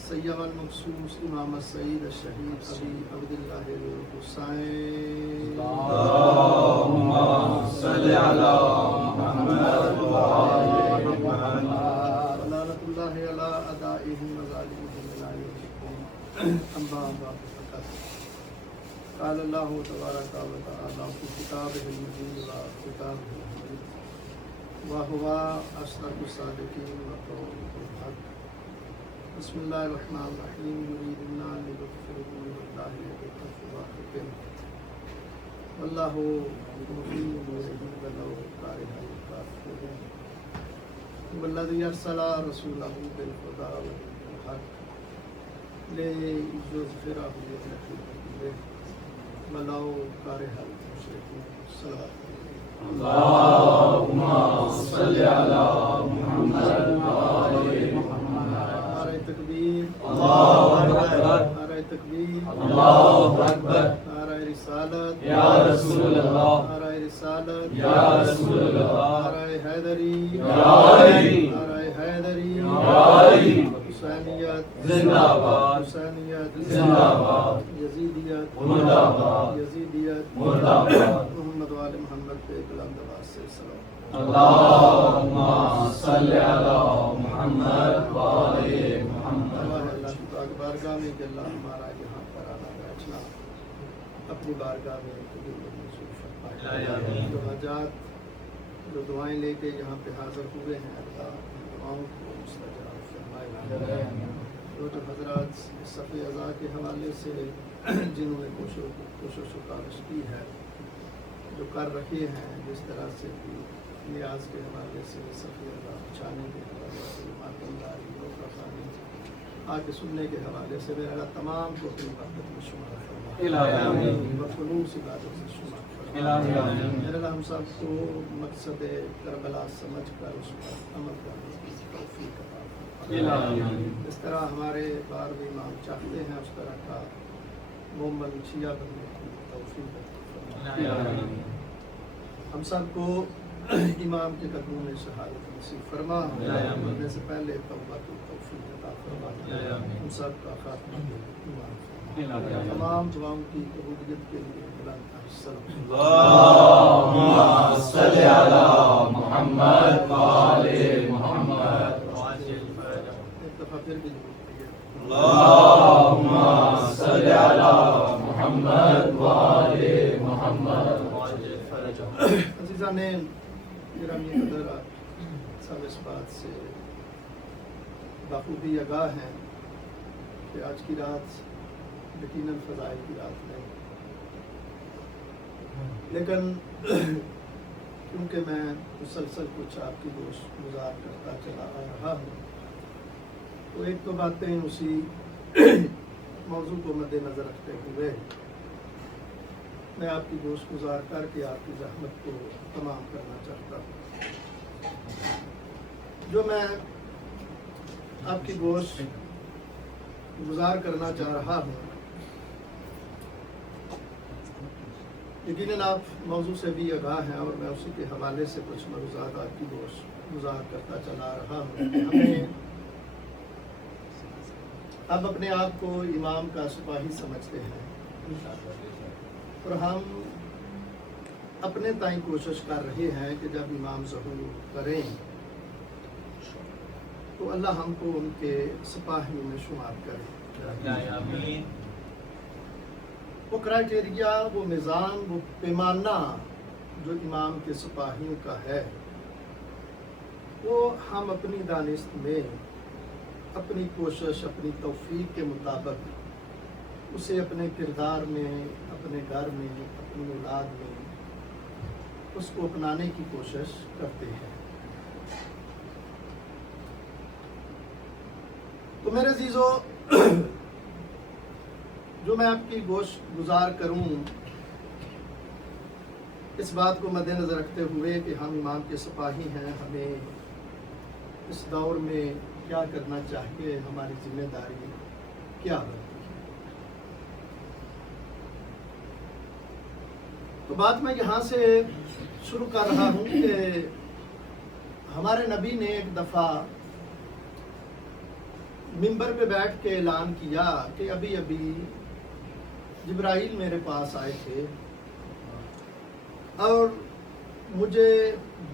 سیما المخصوص امام السعید الشہید ابی عبداللہ الحسین۔ اللهم صل على محمد وآل محمد۔ لعنت اللہ علی اعدائہم وظالمہم الی یوم الدین۔ اما بعد فقط قال اللہ تبارک و تعالی فی کتابہ المجید و کتابہ الحمید، وہو اصدق الصادقین وقول الحق۔ بسم اللہ الرحمن الرحیم، یرید اللہ لیغفرکم واللہ یغفر وحکم، واللہ مقیم بنورہ ولو کارہ الکافرون، والذی ارسل رسولہ بالہدی ودین الحق لیظہرہ علی الدین کلہ ولو کارہ المشرکون۔ صلوات اللهم صل على محمد وآل محمد۔ نعرہ تکبیر، اللہ اکبر، نعرہ تکبیر، اللہ اکبر، نعرہ رسالت، یا رسول اللہ، نعرہ رسالت، یا رسول اللہ، نعرہ حیدری، یا علی، نعرہ حیدری، یا علی، حسینیت زندہ باد، حسینیت زندہ باد، یزیدیت مردہ باد، یزیدیت، مردہ باد۔ محمد وآل محمد پہ کلام دباز سے سلام۔ اللهم صل على محمد وآل محمد۔ اللہ کی پاک بارگاہ میں کہ اللہ ہمارا یہاں پر آنا بیٹھنا اپنی بارگاہ میں قبول و منظور فرمائے۔ جو حاجات، جو دعائیں لے کے یہاں پہ حاضر ہوئے ہیں، اللہ ان دعاؤں کو مستجاب فرمائے۔ جو حضرات صفِ اعضاء کے حوالے سے جنہوں نے کوشش و کاوش کی ہے، جو کر رہے ہیں، جس طرح سے بھی نیاز کے حوالے سے صفِ اعضاء بچانے کے حوالے سے ماتم داری روکہ خانی، آ کے سننے کے حوالے سے میرا اللہ تمام کو اپنی برکت میں شمار الہی فرما، خلوص عبادت سے شمار فرما۔ الہی میرا اللہ ہم سب کو مقصد کربلا سمجھ کر اس پر عمل کرنے کی توفیق عطا فرما۔ الہی اس طرح ہمارے بارہویں امام چاہتے ہیں اس طرح کا مومن شیعہ بننے کی توفیق عطا فرما۔ ہم سب کو امام کے قدموں میں شہادت نصیب فرما، مرنے سے پہلے توبہ کی توفیق عطا فرما۔ ہم سب کا خاتمہ ایمان فرما۔ تمام دعاؤں کی قبولیت کے لیے بلند السلام۔ اللهم صل على محمد وآل محمد ایک دفعہ پھر بھی ضرور کہیے۔ اللهم صل على محمد وآل محمد عزیزان گرامی قدر، سب اس بات سے بخوبی آگاہ ہیں کہ آج کی رات یقیناً فضائل کی رات نہیں، لیکن کیونکہ میں مسلسل کچھ آپ کی گوشت گزار کرتا چلا آ رہا ہوں تو ایک تو باتیں اسی موضوع کو مد نظر رکھتے ہوئے میں آپ کی گوشت گزار کر کے آپ کی زحمت کو تمام کرنا چاہتا ہوں۔ جو میں آپ کی گوشت گزار کرنا چاہ رہا ہوں، یقیناً آپ موضوع سے بھی آگاہ ہیں اور میں اسی کے حوالے سے کچھ مروزات آپ کی گوشت گزار کرتا چلا رہا ہوں۔ ہمیں اب اپنے آپ کو امام کا سپاہی سمجھتے ہیں اور ہم اپنے تائیں کوشش کر رہے ہیں کہ جب امام ظہور کریں تو اللہ ہم کو ان کے سپاہیوں میں شمار کرے۔ وہ کرائٹیریا، وہ میزان، وہ پیمانہ جو امام کے سپاہیوں کا ہے، وہ ہم اپنی دانست میں اپنی کوشش، اپنی توفیق کے مطابق اسے اپنے کردار میں، اپنے گھر میں، اپنی اولاد میں اس کو اپنانے کی کوشش کرتے ہیں۔ تو میرے عزیزو، جو میں آپ کی گوشت گزار کروں، اس بات کو مد نظر رکھتے ہوئے کہ ہم امام کے سپاہی ہیں، ہمیں اس دور میں کیا کرنا چاہیے، ہماری ذمہ داری کیا بنتی ہے۔ تو بات میں یہاں سے شروع کر رہا ہوں کہ ہمارے نبی نے ایک دفعہ منبر پہ بیٹھ کے اعلان کیا کہ ابھی ابھی جبرائیل میرے پاس آئے تھے اور مجھے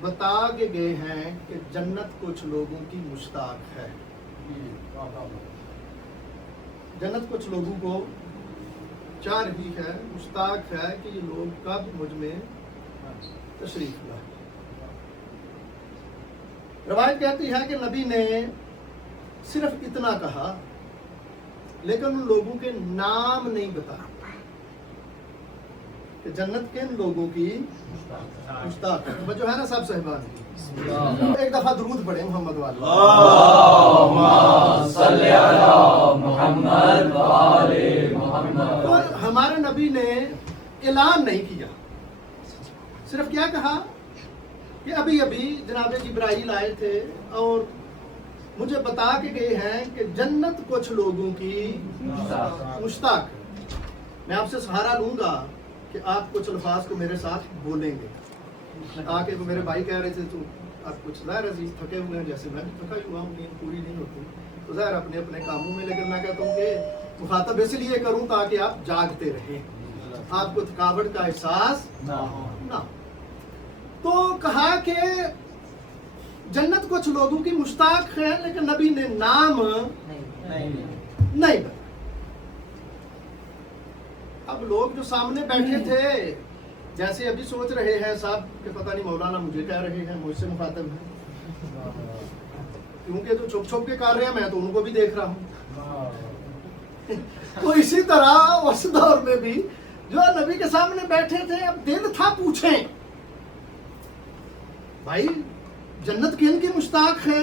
بتا کے گئے ہیں کہ جنت کچھ لوگوں کی مشتاق ہے۔ جنت کچھ لوگوں کو چاہ رہی ہے، مشتاق ہے کہ یہ لوگ کب مجھ میں تشریف لائیں۔ روایت کہتی ہے کہ نبی نے صرف اتنا کہا لیکن ان لوگوں کے نام نہیں بتایا کہ جنت کن لوگوں کی مشتاق ہے۔ جو ہے نا سب صاحبان کی ایک دفعہ درود پڑھیں محمد والے۔ اللهم صل على محمد وآل محمد۔ تو ہمارے نبی نے اعلان نہیں کیا، صرف کیا کہا کہ ابھی ابھی جناب جبرائیل آئے تھے اور مجھے بتا کے گئے ہیں کہ جنت کچھ لوگوں کی مشتاق ہے۔ میں آپ سے سہارا لوں گا کہ آپ کچھ الفاظ کو میرے ساتھ بولیں گے، تاکہ وہ میرے بھائی کہہ رہے تھے تو آپ کچھ ظاہر عزیز تھکے ہوئے ہیں، جیسے میں بھی تھکا ہوا ہوں، نیند پوری نہیں ہوتی تو ظاہر اپنے اپنے کاموں میں، لیکن میں کہتا ہوں کہ مخاطب اس لیے کروں تاکہ آپ جاگتے رہیں، آپ کو تھکاوٹ کا احساس نہ ہو۔ تو کہا کہ جنت کچھ لوگوں کی مشتاق ہے لیکن نبی نے نام نہیں بتایا۔ اب لوگ جو سامنے بیٹھے تھے جیسے ابھی سوچ رہے ہیں صاحب کہ پتہ نہیں مولانا مجھے کہہ رہے ہیں، مجھ سے مخاطب ہیں، کیونکہ جو چھپ چھپ کے کر رہے ہیں میں تو ان کو بھی دیکھ رہا ہوں۔ تو اسی طرح اس دور میں بھی جو نبی کے سامنے بیٹھے تھے، اب دل تھا پوچھیں بھائی جنت کن کی مشتاق ہے؟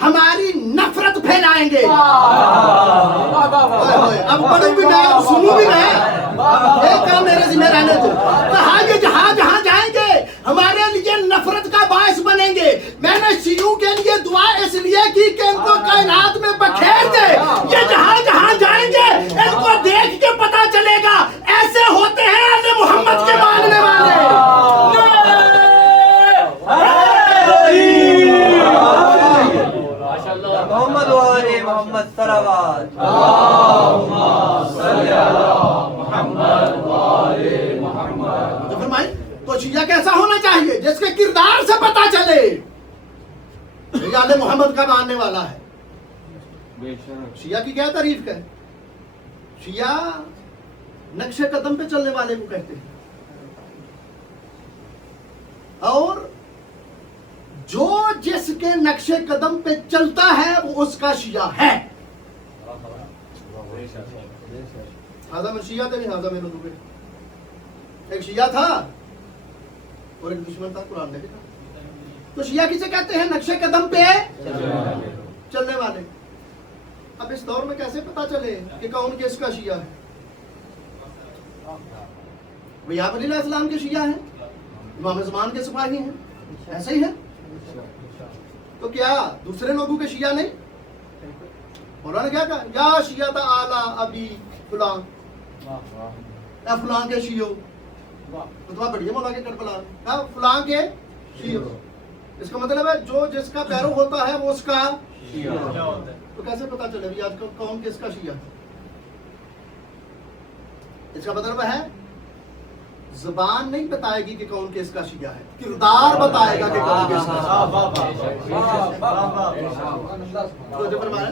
ہماری نفرت پھیلائیں گے. اب پڑھوں بھی میں اب سنوں بھی میں, ایک کام میرے ذمہ رہنے دو. کہا یہ جہاں جہاں جائیں گے ہمارے لیے نفرت کا باعث بنیں گے. میں نے شیعوں کے لیے دعا اس لیے کی کہ ان کو کائنات میں بکھیر دے. یہ جہاں جہاں جائیں گے ان کو دیکھ کے پتا چلے گا ایسے ہوتے ہیں آل محمد کے ماننے والے. محمد وآل محمد صلوات. تو فرمائیں تو شیعہ کیسا ہونا چاہیے؟ جس کے کردار سے پتا چلے یہ آل محمد کا ماننے والا ہے. شیعہ کی کیا تعریف ہے؟ شیعہ نقش قدم پہ چلنے والے کو کہتے ہیں, اور جو جس کے نقش قدم پہ چلتا ہے وہ اس کا شیعہ ہے. ہاضا میں شیعہ تھے نہیں ہاضا میں نظر. ایک شیعہ تھا اور ایک دشمن تھا, قرآن نے کہا. تو شیعہ کسے کہتے ہیں؟ نقش قدم پہ چلنے والے. اب اس دور میں کیسے پتا چلے کہ کون کس کا شیعہ ہے؟ وہ آپ علیہ السلام کے شیعہ ہیں, امام زمان کے سپاہی ہیں, ایسے ہی ہے. تو کیا دوسرے لوگوں کے شیعہ نہیں؟ مولانا نے کیا کہا؟ یا شیعہ تا آلہ ابی فلان, یا فلان کے شیعوں. فتویٰ پڑھیے مولانا کے کربلا, کہا فلان کے شیعوں. اس کا مطلب ہے جو جس کا پیرو ہوتا ہے وہ اس کا شیعہ. تو کیسے پتا چلے بھی آج کون کس کا شیعہ؟ اس کا مطلب ہے زبان نہیں بتائے گی کہ کون کس کا شیعہ ہے, کردار بتائے گا کہ کون کس کا شیعہ ہے.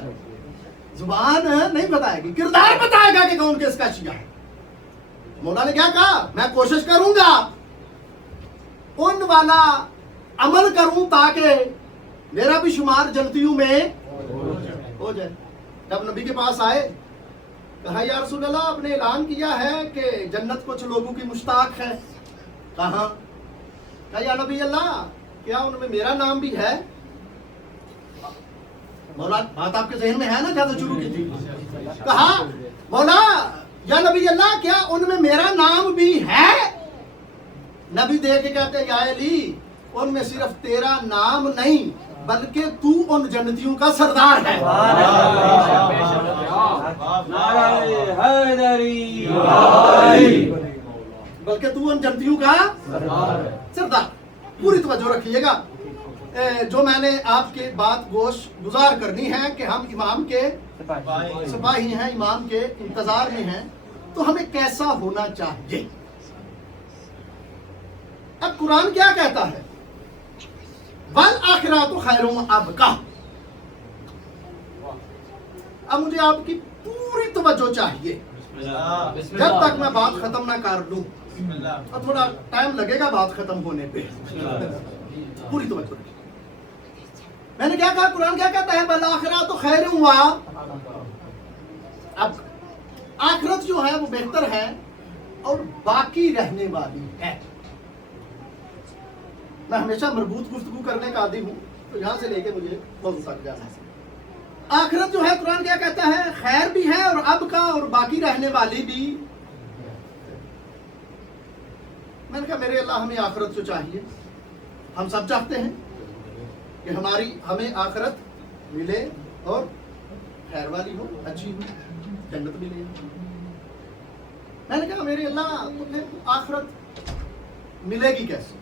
زبان نہیں بتائے گی, کردار بتائے گا کہ کون کس کا شیعہ ہے. مولا نے کیا کہا؟ میں کوشش کروں گا ان والا عمل کروں تاکہ میرا بھی شمار جنتیوں میں ہو جائے. جب نبی کے پاس آئے کہا یا رسول اللہ آپ نے اعلان کیا ہے کہ جنت کچھ لوگوں کی مشتاق ہے. کہا یا نبی اللہ کیا ان میں میرا نام بھی ہے؟ مولا بات آپ کے ذہن میں ہے نا جہاں سے شروع کی تھی. کہا مولا یا نبی اللہ کیا ان میں میرا نام بھی ہے؟ نبی دیکھ کے کہتے ہیں یا علی ان میں صرف تیرا نام نہیں بلکہ تو ان جنتیوں کا سردار ہے. بلکہ تو ان جنتیوں کا سردار. پوری توجہ رکھیے گا. جو میں نے آپ کے بات گوش گزار کرنی ہے کہ ہم امام کے سپاہی ہیں, امام کے انتظار میں ہیں, تو ہمیں کیسا ہونا چاہیے. اب قرآن کیا کہتا ہے؟ والآخرات خیر وابقیٰ. اب مجھے آپ کی پوری توجہ چاہیے جب تک میں بات ختم نہ کر لوں, اور تھوڑا ٹائم لگے گا بات ختم ہونے پہ. پوری توجہ رکھیے. میں نے کیا کہا؟ قرآن کیا کہتا ہے؟ والآخرات خیر وابقیٰ. اب آخرت جو ہے وہ بہتر ہے اور باقی رہنے والی ہے. میں ہمیشہ مربوط گفتگو کرنے کا عادی ہوں, تو یہاں سے لے کے مجھے موضوع تک جانا ہے. آخرت جو ہے قرآن کیا کہتا ہے؟ خیر بھی ہے اور اب کا اور باقی رہنے والی بھی. میں نے کہا میرے اللہ ہمیں آخرت جو چاہیے, ہم سب چاہتے ہیں کہ ہمیں آخرت ملے اور خیر والی ہو, اچھی ہو, جنت ملے. میں نے کہا میرے اللہ تو پھر آخرت ملے گی کیسے؟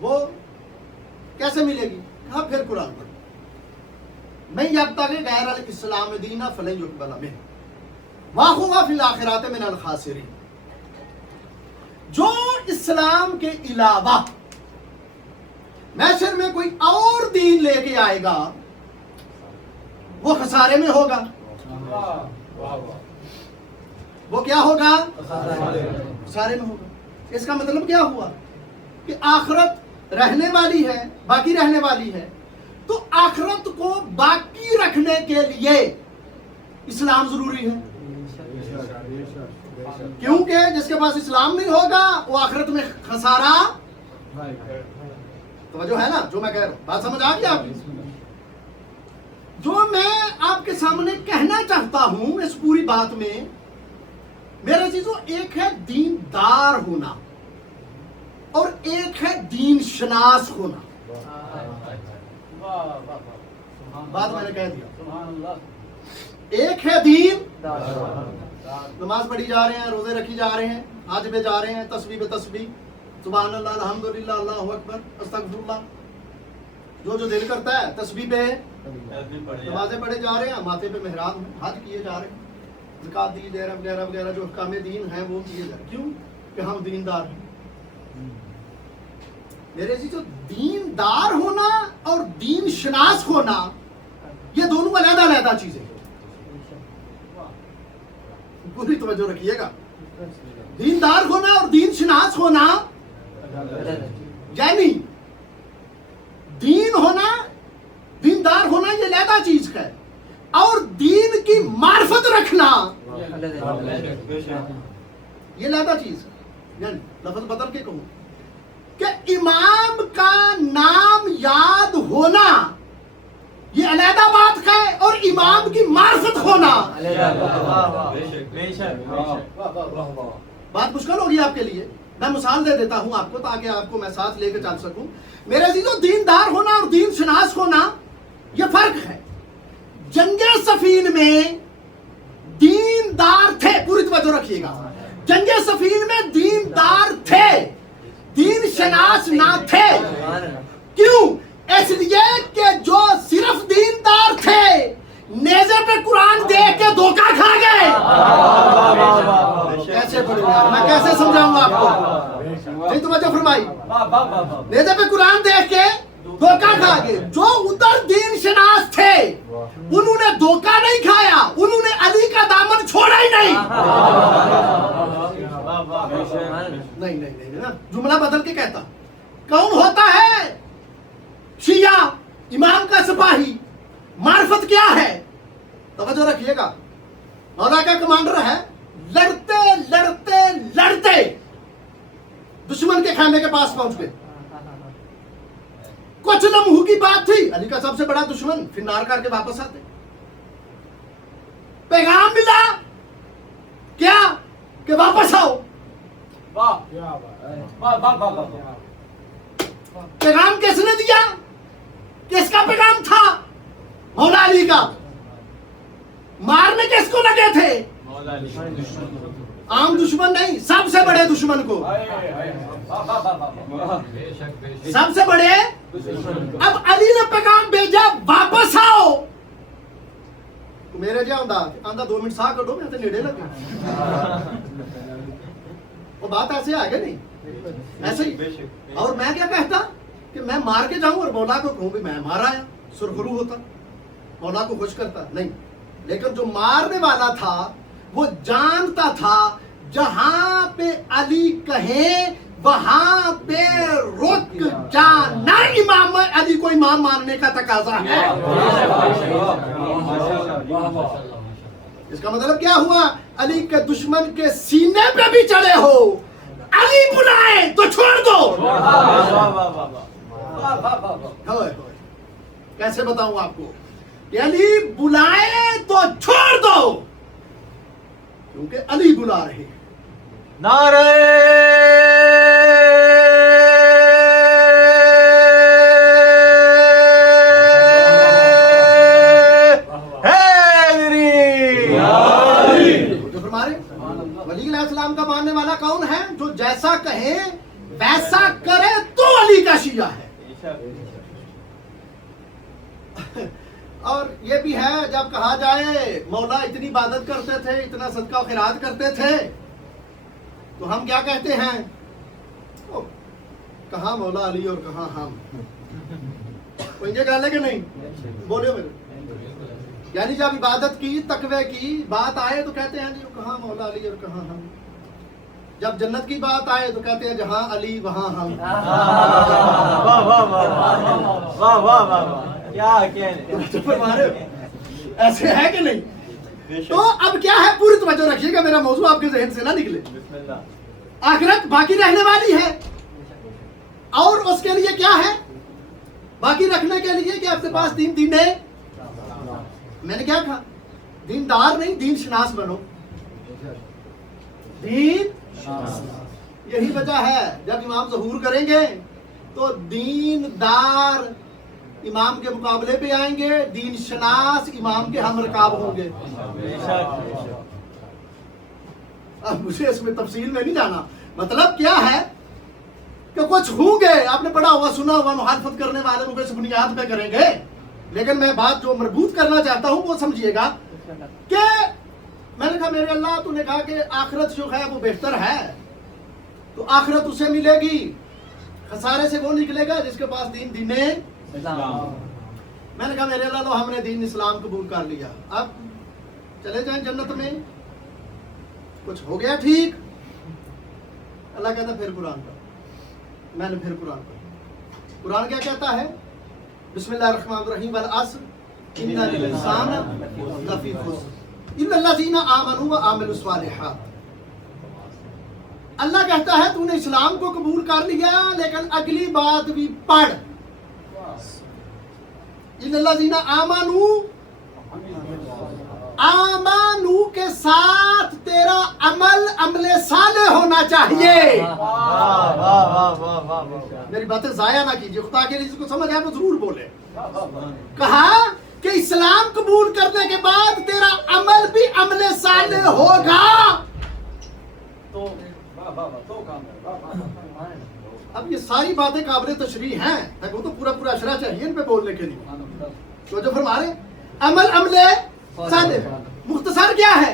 وہ کیسے ملے گی؟ کہا پھر قرآن پڑھ. میں یبتغی غیر الاسلام دینا فلن یقبل منہ وہو فی الآخرۃ من الخاسرین. جو اسلام کے علاوہ محشر میں کوئی اور دین لے کے آئے گا وہ خسارے میں ہوگا. وہ کیا ہوگا؟ خسارے میں ہوگا. اس کا مطلب کیا ہوا کہ آخرت رہنے والی ہے, باقی رہنے والی ہے, تو آخرت کو باقی رکھنے کے لیے اسلام ضروری ہے. کیونکہ جس کے پاس اسلام نہیں ہوگا وہ آخرت میں خسارہ توجہ ہے نا جو میں کہہ رہا ہوں؟ بات سمجھ آ گئی آپ کو؟ جو میں آپ کے سامنے کہنا چاہتا ہوں اس پوری بات میں میرے چیزوں، ایک ہے دیندار ہونا اور ایک ہے دین شناس ہونا. بات میں نے کہہ دیا. ایک ہے دین، نماز پڑھی جا رہے ہیں، روزے رکھی جا رہے ہیں، حج پہ جا رہے ہیں، تسبیح پہ تسبیح، سبحان اللہ، الحمدللہ، اللہ اکبر، استغفر اللہ، جو دل کرتا ہے. تسبیح پہ نمازیں پڑھے جا رہے ہیں، ماتھے پہ محراب ہیں، حج کیے جا رہے ہیں، زکات دی جا رہے ہیں، وغیرہ وغیرہ جو احکام دین ہیں وہ کیے جا رہے ہیں. کیوں؟ کہ ہم دیندار ہیں. میرے جی جو دیندار ہونا اور دین شناس ہونا یہ دونوں علیحدہ علیحدہ چیزیں ہیں. پوری توجہ رکھیے گا. دیندار ہونا اور دین شناس ہونا یعنی دین ہونا، دیندار ہونا یہ علیحدہ چیز ہے، اور دین کی معرفت رکھنا یہ علیحدہ چیز ہے. یعنی لفظ بدل کے کہوں کہ امام کا نام یاد ہونا یہ علیحدہ بات ہے، اور امام کی معرفت ہونا. بات مشکل ہوگی آپ کے لیے، میں مثال دے دیتا ہوں آپ کو تاکہ آپ کو میں ساتھ لے کے چل سکوں. میرے عزیزو، دیندار ہونا اور دین شناس ہونا یہ فرق ہے. جنگ صفین میں دیندار تھے، پوری توجہ رکھیے گا، جنگ صفین میں دیندار تھے، دین شناس نہ تھے. کیوں؟ اس لیے کہ جو صرف دیندار تھے نیزے پہ قرآن دیکھ کے دھوکہ کھا گئے. کیسے پڑھیں گے؟ میں کیسے سمجھاؤں گا آپ کو؟ جی توجہ فرمائی. نیزے پہ قرآن دیکھ کے دھوکہ کھا گئے. جو ادھر دین شناس تھے انہوں نے دھوکہ نہیں کھایا، انہوں نے علی کا دامن چھوڑا ہی نہیں. نہیں، جملہ بدل کے کہتا. کون ہوتا ہے شیعہ امام کا سپاہی؟ معرفت کیا ہے؟ توجہ رکھیے گا. مولا کا کمانڈر ہے، لڑتے لڑتے لڑتے دشمن کے خیمے کے پاس پہنچ گئے. کچھ لمحوں کی بات تھی، علی کا سب سے بڑا دشمن فنار کر کے واپس آتے. پیغام ملا کیا کہ واپس آؤ. پیغام کس نے دیا؟ کس کا پیغام تھا؟ مولا علی کا. مارنے کس کو لگے تھے؟ عام دشمن نہیں، سب سے بڑے دشمن کو. سب سے بڑے. اب علی نے پیغام بھیجا واپس آؤ. میرے جا آندہ 2 منٹ سا کٹو، میں تے نیڑے لگے. وہ بات ایسے آگے نہیں ایسے ہی. اور میں کیا کہتا کہ میں مار کے جاؤں اور مولا کو کہوں بھی میں مار آیا، سرخرو ہوتا، مولا کو خوش کرتا. نہیں، لیکن جو مارنے والا تھا وہ جانتا تھا جہاں پہ علی کہیں وہاں پہ رک جانا امام علی کو امام ماننے کا تقاضا ہے. اس کا مطلب کیا ہوا؟ علی کے دشمن کے سینے پہ بھی چڑھے ہو، علی بلائے تو چھوڑ دو. کیسے بتاؤں آپ کو کہ علی بلائے تو چھوڑ دو، کیونکہ علی بلا رہے. نعرہ ولی علیہ السلام کا ماننے والا کون ہے؟ جو جیسا کہے ویسا کرے تو علی کا شیعہ ہے. اور یہ بھی ہے جب کہا جائے مولا اتنی عبادت کرتے تھے، اتنا صدقہ و خیرات کرتے تھے، تو ہم کیا کہتے ہیں؟ کہاں مولا علی اور کہاں ہم. کوئی یہ گالے کہ نہیں؟ بولے میرے. یعنی جب عبادت کی، تقوی کی بات آئے تو کہتے ہیں جی کہاں مولا علی اور کہاں ہم. جب جنت کی بات آئے تو کہتے ہیں جہاں علی وہاں ہم. ایسے ہے کہ نہیں؟ تو اب کیا ہے، پوری توجہ رکھیے گا، میرا موضوع آپ کے ذہن سے نہ نکلے. آخرت باقی رہنے والی ہے، اور اس کے لیے کیا ہے؟ باقی رکھنے کے لیے کہ آپ کے پاس دین ہے. میں نے کیا کہا؟ دیندار نہیں، دین شناس بنو. دین یہی وجہ ہے جب امام ظہور کریں گے تو دیندار امام کے مقابلے پہ آئیں گے، دین شناس امام کے ہم رکاب ہوں گے. اب مجھے اس میں تفصیل میں نہیں جانا. مطلب کیا ہے کہ کچھ ہوں گے، آپ نے پڑھا ہوا سنا ہوا، مخالفت کرنے والے وہ اس بنیاد پہ کریں گے. لیکن میں بات جو مربوط کرنا چاہتا ہوں وہ سمجھیے گا کہ میں نے کہا میرے اللہ تو نے کہا کہ آخرت جو ہے وہ بہتر ہے، تو آخرت اسے ملے گی. خسارے سے وہ نکلے گا جس کے پاس دین میں نے کہا میرے اللہ لو ہم نے دین اسلام قبول کر لیا، اب چلے جائیں جنت میں. کچھ ہو گیا ٹھیک. اللہ کہتا پھر قرآن پڑھ. میں نے پھر قرآن پڑھ. قرآن کیا کہتا ہے؟ بسم اللہ الرحمن الرحیم والعصر ان الانسان لفی خسر الا الذین آمنوا وعملوا الصالحات. اللہ کہتا ہے تو نے اسلام کو قبول کر لیا، لیکن اگلی بات بھی پڑھ. الا الذین آمنوا، آمنو کے ساتھ تیرا عمل صالح ہونا چاہیے. میری باتیں ضائع نہ کیجیے، خدا کے لیے جس کو سمجھ آئے وہ ضرور بولے. کہا کہ اسلام قبول کرنے کے بعد تیرا عمل بھی عمل صالح ہوگا. اب یہ ساری باتیں قابل تشریح ہیں، وہ تو پورا اشرا چاہیے ان پہ بولنے کے لیے. تو جو فرما رہے عمل صالح، مختصر کیا ہے؟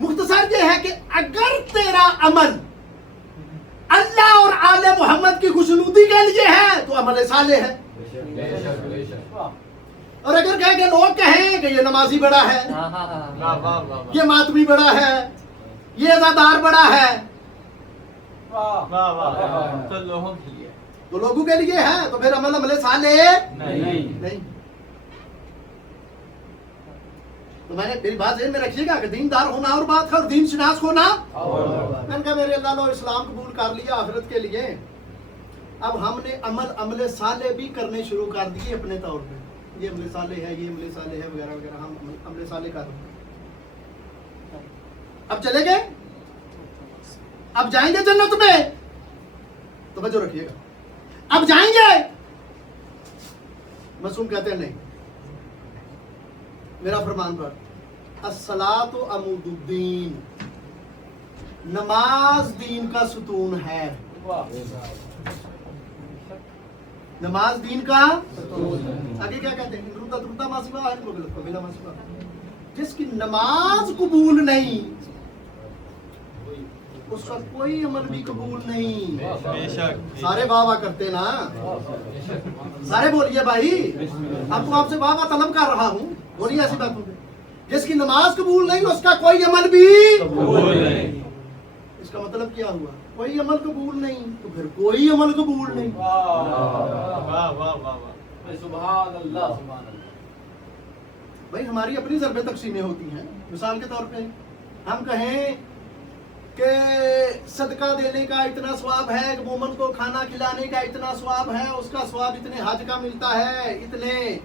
مختصر یہ ہے کہ اگر تیرا عمل اللہ اور آل محمد کی خوشنودی کے لیے ہے تو عمل صالح ہے. اور اگر کہیں کہ لوگ کہیں کہ یہ نمازی بڑا ہے، یہ ماتمی بڑا ہے، یہ عزادار بڑا ہے، تو لوگوں کے لیے ہے تو پھر عمل صالح نہیں. تو میں نے میری بات ذہن میں رکھیے گا کہ دیندار ہونا اور بات ہے اور دین شناس ہونا. میں نے کہا میرے اللہ نے اسلام قبول کر لیا آخرت کے لیے، اب ہم نے عمل صالح بھی کرنے شروع کر دیے اپنے طور پہ. یہ عمل صالح ہے، یہ عمل صالح ہے وغیرہ وغیرہ، ہم عمل صالح کر رہے ہیں. اب چلے گئے، اب جائیں گے جنت میں. توجہ رکھیے گا، اب جائیں گے. معصوم کہتے ہیں نہیں، میرا فرمان پر الصلاۃ عمود الدین، نماز دین کا ستون ہے. نماز دین کا آگے کیا کہتے ہیں؟ جس کی نماز قبول نہیں اس کا کوئی عمل بھی قبول نہیں. سارے واہ واہ کرتے نا، سارے بولیے بھائی. اب تو آپ سے واہ واہ طلب کر رہا ہوں، بولیے ایسی بات ہوگی. جس کی نماز قبول نہیں اس کا کوئی عمل بھی قبول نہیں. اس کا مطلب کیا ہوا؟ کوئی عمل قبول نہیں تو پھر کوئی عمل قبول نہیں. سبحان اللہ. بھائی ہماری اپنی ضرب تقسیمیں ہوتی ہیں. مثال کے طور پہ ہم کہیں کہ صدقہ دینے کا اتنا ثواب ہے، کہ مومن کو کھانا کھلانے کا اتنا ثواب ہے، اس کا ثواب اتنے حج کا ملتا ہے، اتنے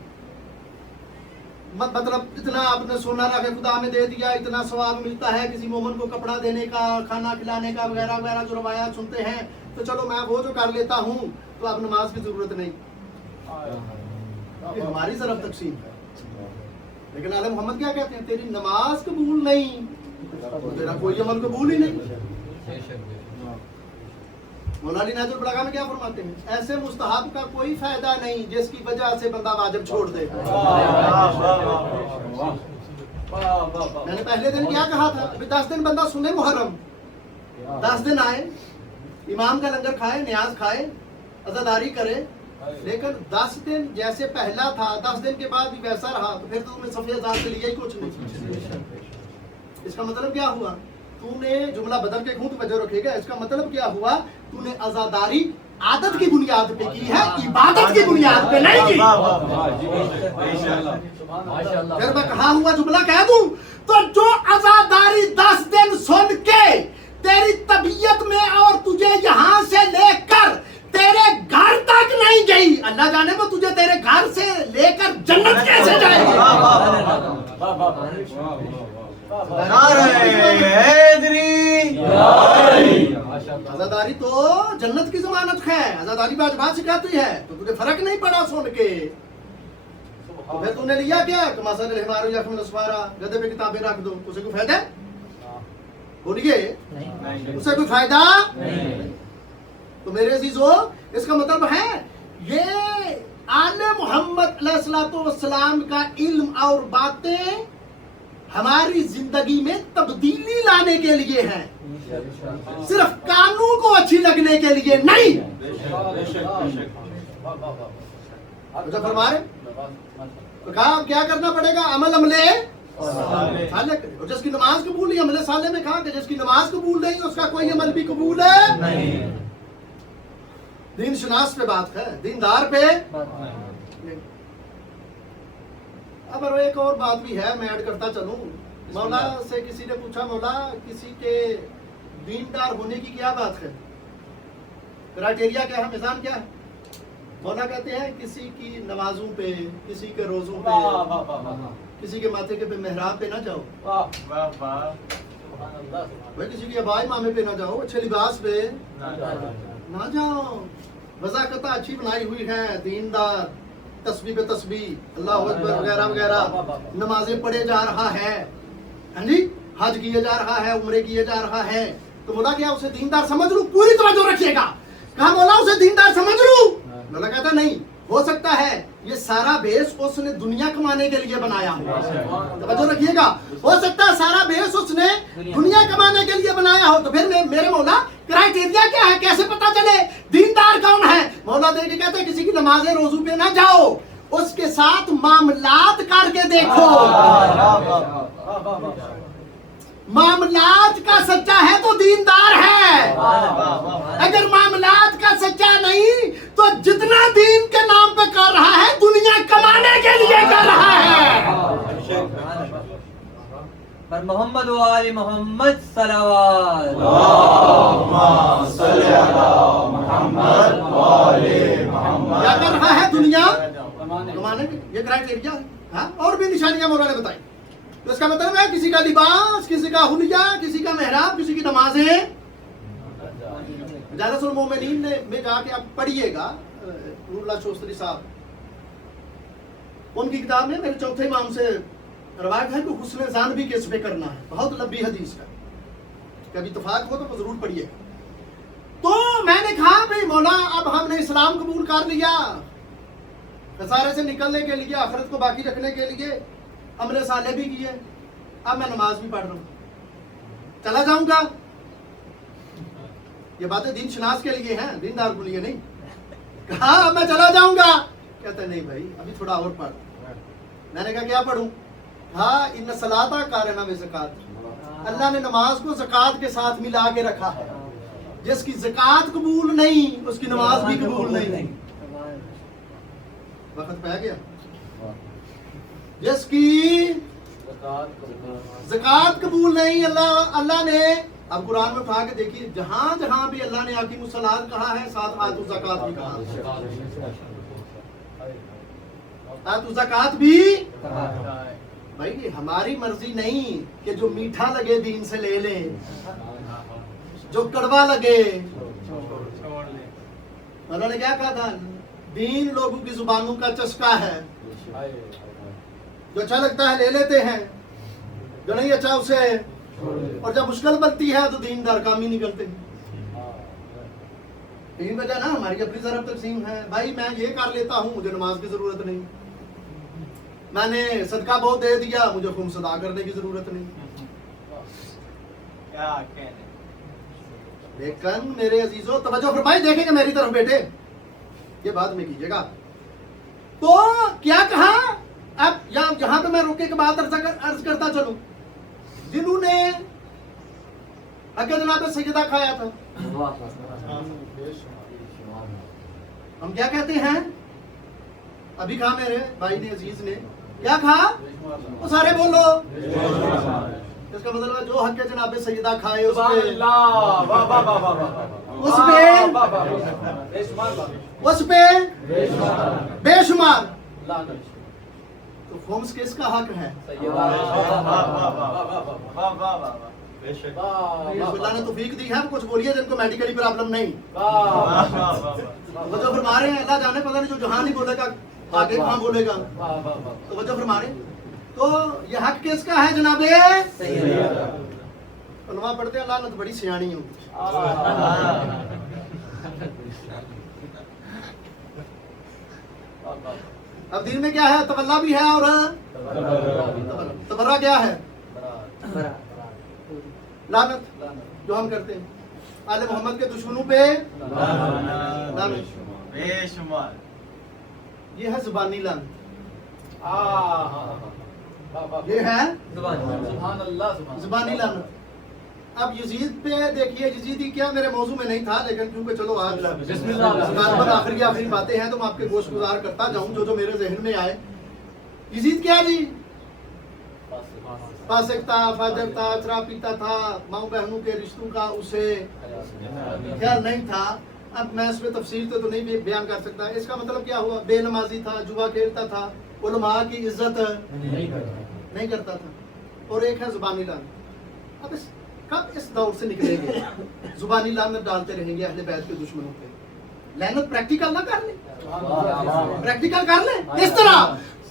مطلب اتنا آپ نے سونا رکھ خدا میں دے دیا اتنا ثواب ملتا ہے. کسی مومن کو کپڑا دینے کا، کھانا کھلانے کا وغیرہ وغیرہ جو روایات سنتے ہیں، تو چلو میں وہ جو کر لیتا ہوں تو اب نماز کی ضرورت نہیں. یہ ہماری ضرب تقسیم ہے. لیکن آل محمد کیا کہتے ہیں؟ تیری نماز قبول نہیں تو تیرا کوئی عمل قبول ہی نہیں. مولانا علی ناظر البلاغہ میں کیا فرماتے ہیں؟ ایسے مستحب کا کوئی فائدہ نہیں جس کی وجہ سے بندہ واجب چھوڑ دے. میں نے پہلے دن کیا کہا تھا؟ 10 دن بندہ سنے محرم، 10 دن آئے، امام کا لنگر کھائے، نیاز کھائے، عزاداری کرے، لیکن 10 دن جیسے پہلا تھا 10 دن کے بعد بھی ویسا رہا تو پھر تو تم نے صفحے ذات سے لیا ہی کچھ نہیں. اس کا مطلب کیا ہوا؟ تو نے جملہ بدل کے کیوں توجہ رکھے گا. اس کا مطلب کیا ہوا؟ تو نے عزاداری عادت کی بنیاد پہ کی ہے، عبادت کی بنیاد پہ نہیں کی. اگر میں کہا ہوا جملہ کہہ دوں تو جو عزاداری 10 دن سن کے تیری طبیعت میں اور تجھے یہاں سے لے کر تیرے گھر تک نہیں گئی، اللہ جانے وہ تجھے تیرے گھر سے لے کر جنت کیسے جائے گی؟ عزاداری تو جنت کی ضمانت ہے، عزاداری باج بات سکھاتی ہے، تو تجھے فرق نہیں پڑا سن کے، تو پھر تم نے لیا کیا؟ کماسا نے ہمارے یخم نسوارا، گدے پہ کتابیں رکھ دو، اسے کوئی فائدہ ہے؟ بولیے اسے کوئی فائدہ نہیں۔ تو میرے عزیزو اس کا مطلب ہے یہ آل محمد علیہ السلام کا علم اور باتیں ہماری زندگی میں تبدیلی لانے کے لیے ہیں، صرف قانون کو اچھی لگنے کے لیے نہیں۔ جو فرمائے تو کہا کیا کرنا پڑے گا؟ عمل عملے صالح کرے، اور جس کی نماز قبول نہیں، عمل صالح میں کہا کہ جس کی نماز قبول نہیں اس کا کوئی عمل بھی قبول ہے نہیں۔ دین شناس پہ بات ہے، دیندار پہ۔ اب ایک اور بات بھی ہے، میں ایڈ کرتا چلوں۔ مولا سے کسی نے پوچھا، مولا کسی کے دیندار ہونے کی کیا بات ہے، کرائٹیریا کیا ہے، میزان کیا ہے؟ مولا کہتے ہیں کسی کی نمازوں پہ، کسی کے روزوں پہ، کسی کے ماتھے کے پہ محراب پہ نہ جاؤ، بھائی کسی کے ابائی مامے پہ نہ جاؤ، اچھے لباس پہ نہ جاؤ، وضاقتہ اچھی بنائی ہوئی ہے، دیندار، تسبیح پہ تسبیح، اللہ اکبر وغیرہ وغیرہ، نمازیں پڑھے جا رہا ہے، ہاں جی، حج کیے جا رہا ہے، عمرے کیے جا رہا ہے، تو مولا کیا اسے دیندار سمجھ لوں؟ پوری توجہ رکھیے گا، کہا مولا اسے دیندار سمجھ لوں؟ مولا کہتا نہیں، ہو سکتا ہے یہ سارا بیس اس نے دنیا کمانے کے لیے بنایا ہو، توجہ رکھیے گا، ہو سکتا ہے سارا بیس اس نے دنیا کمانے کے لیے بنایا ہو، تو پھر میرے مولا کرائٹیریا کیا ہے، کیسے پتا چلے دیندار کون ہے؟ مولا دیکھ کے کہتے ہیں کسی کی نمازیں روزوں پہ نہ جاؤ، اس کے ساتھ معاملات کر کے دیکھو، معاملات کا سچا ہے تو دیندار ہے، اگر معاملات کا سچا نہیں تو جتنا دین کے نام پہ کر رہا ہے دنیا کمانے کے لیے کر رہا ہے۔ پر محمد و آل محمد صلوات، کیا کر رہا ہے؟ دنیا کمانے کے، یہ کرائٹیریا ہے، اور بھی نشانیاں مولا نے بتائی۔ تو اس کا مطلب ہے کسی کا لباس، کسی کا حلیہ، کسی کا محراب، کسی کی نمازیں۔ جالس المومنین نے میں کہا کہ آپ پڑھیے گا، نور اللہ شوستری صاحب، ان کی کتاب میں میرے چوتھے امام سے روایت ہے کہ حسن ظن بھی کس پہ کرنا ہے، بہت لمبی حدیث ہے، کبھی اتفاق ہو تو ضرور پڑھیے گا۔ تو میں نے کہا بھئی مولا اب ہم نے اسلام قبول کر لیا، خسارے سے نکلنے کے لیے، آخرت کو باقی رکھنے کے لیے عمل صالح بھی کیے، اب میں نماز بھی پڑھ رہا ہوں، چلا جاؤں گا؟ یہ باتیں دین شناس کے لیے ہیں، دیندار کے لیے نہیں۔ کہا اب میں چلا جاؤں گا؟ کہتا نہیں بھائی ابھی تھوڑا اور پڑھ۔ میں نے کہا کیا پڑھوں؟ ہاں ان صلاۃ قارنہ بزکات، اللہ نے نماز کو زکات کے ساتھ ملا کے رکھا ہے، جس کی زکات قبول نہیں اس کی نماز بھی قبول نہیں۔ وقت پہ گیا، جس کی زکات قبول نہیں، اللہ نے اب قرآن میں اٹھا کے دیکھیے، جہاں جہاں بھی اللہ نے اقیموا الصلاۃ کہا ہے ساتھ آتوا الزکات بھی کہا ہے، آتوا الزکات بھی۔ بھائی ہماری مرضی نہیں کہ جو میٹھا لگے دین سے لے لیں، جو کڑوا لگے۔ اللہ نے کیا کہا تھا؟ دین لوگوں کی زبانوں کا چسکا ہے، جو اچھا لگتا ہے لے لیتے ہیں، جو نہیں اچھا اسے، اور جب مشکل بنتی ہے تو دیندار کام ہی نکلتے ہیں۔ تین وجہ نا ہماری اپنی ضرب تقسیم ہے، بھائی میں یہ کر لیتا ہوں مجھے نماز کی ضرورت نہیں، میں نے صدقہ بہت دے دیا مجھے خمس ادا کرنے کی ضرورت نہیں۔ لیکن میرے عزیزو توجہ فرمائے، دیکھیں گے میری طرف بیٹے، یہ بات میں کیجیے گا۔ تو کیا کہا؟ اب یہاں پہ میں روکے کے بعد عرض کرتا چلوں، جنہوں نے جناب سجدہ کھایا تھا، ہم کیا کہتے ہیں؟ ابھی کہا میرے بھائی نے، عزیز نے کیا کہا؟ وہ سارے بولو، اس کا مطلب ہے جو حق جناب سجدہ کھائے اس پہ اس پہ بے شمار. تو خمس کس کا حق ہے؟ اللہ نے توفیق دی ہے. کچھ بولیے جن کو میڈیکلی پرابلم نہیں. توجہ فرما رہے ہیں. اللہ جانے پتہ نہیں جو جہاں نہیں بولے گا آگے کہاں بولے گا. توجہ فرما رہے ہیں. تو یہ حق کس کا ہے جناب؟ علماء پڑھتے ہیں اللہ نے تو بڑی سیانی ہوں. اب دین میں کیا ہے؟ تولا بھی ہے اور تبرہ کیا ہے؟ لعنت جو ہم کرتے ہیں. آل محمد کے دشمنوں پہ لعنت. بے شمار. یہ ہے زبانی لعنت. یہ ہے سبحان اللہ زبانی لعنت. اب یزید پہ دیکھیے. یزیدی کیا میرے موضوع میں نہیں تھا لیکن کیونکہ چلو آج بسم اللہ غالباً آخری باتیں ہیں تو میں آپ کے گوشت گزار کرتا جاؤں جو میرے ذہن میں آئے. یزید کیا جی؟ فاسق تھا, فاجر تھا, شراب پیتا تھا, ماؤں بہنوں کے رشتوں کا اسے خیال نہیں تھا. اب میں اس پہ تفصیل تو نہیں بیان کر سکتا. اس کا مطلب کیا ہوا؟ بے نمازی تھا, جوا کھیلتا تھا, علماء کی عزت نہیں کرتا تھا. اور ایک ہے زبانی لعنت. اب کب اس دور سے نکلیں گے؟ زبانی لعنت ڈالتے رہیں گے اہل بیت کے دشمنوں پہ. لعنت پریکٹیکل نہ کر لیں, پریکٹیکل کر لیں. اس طرح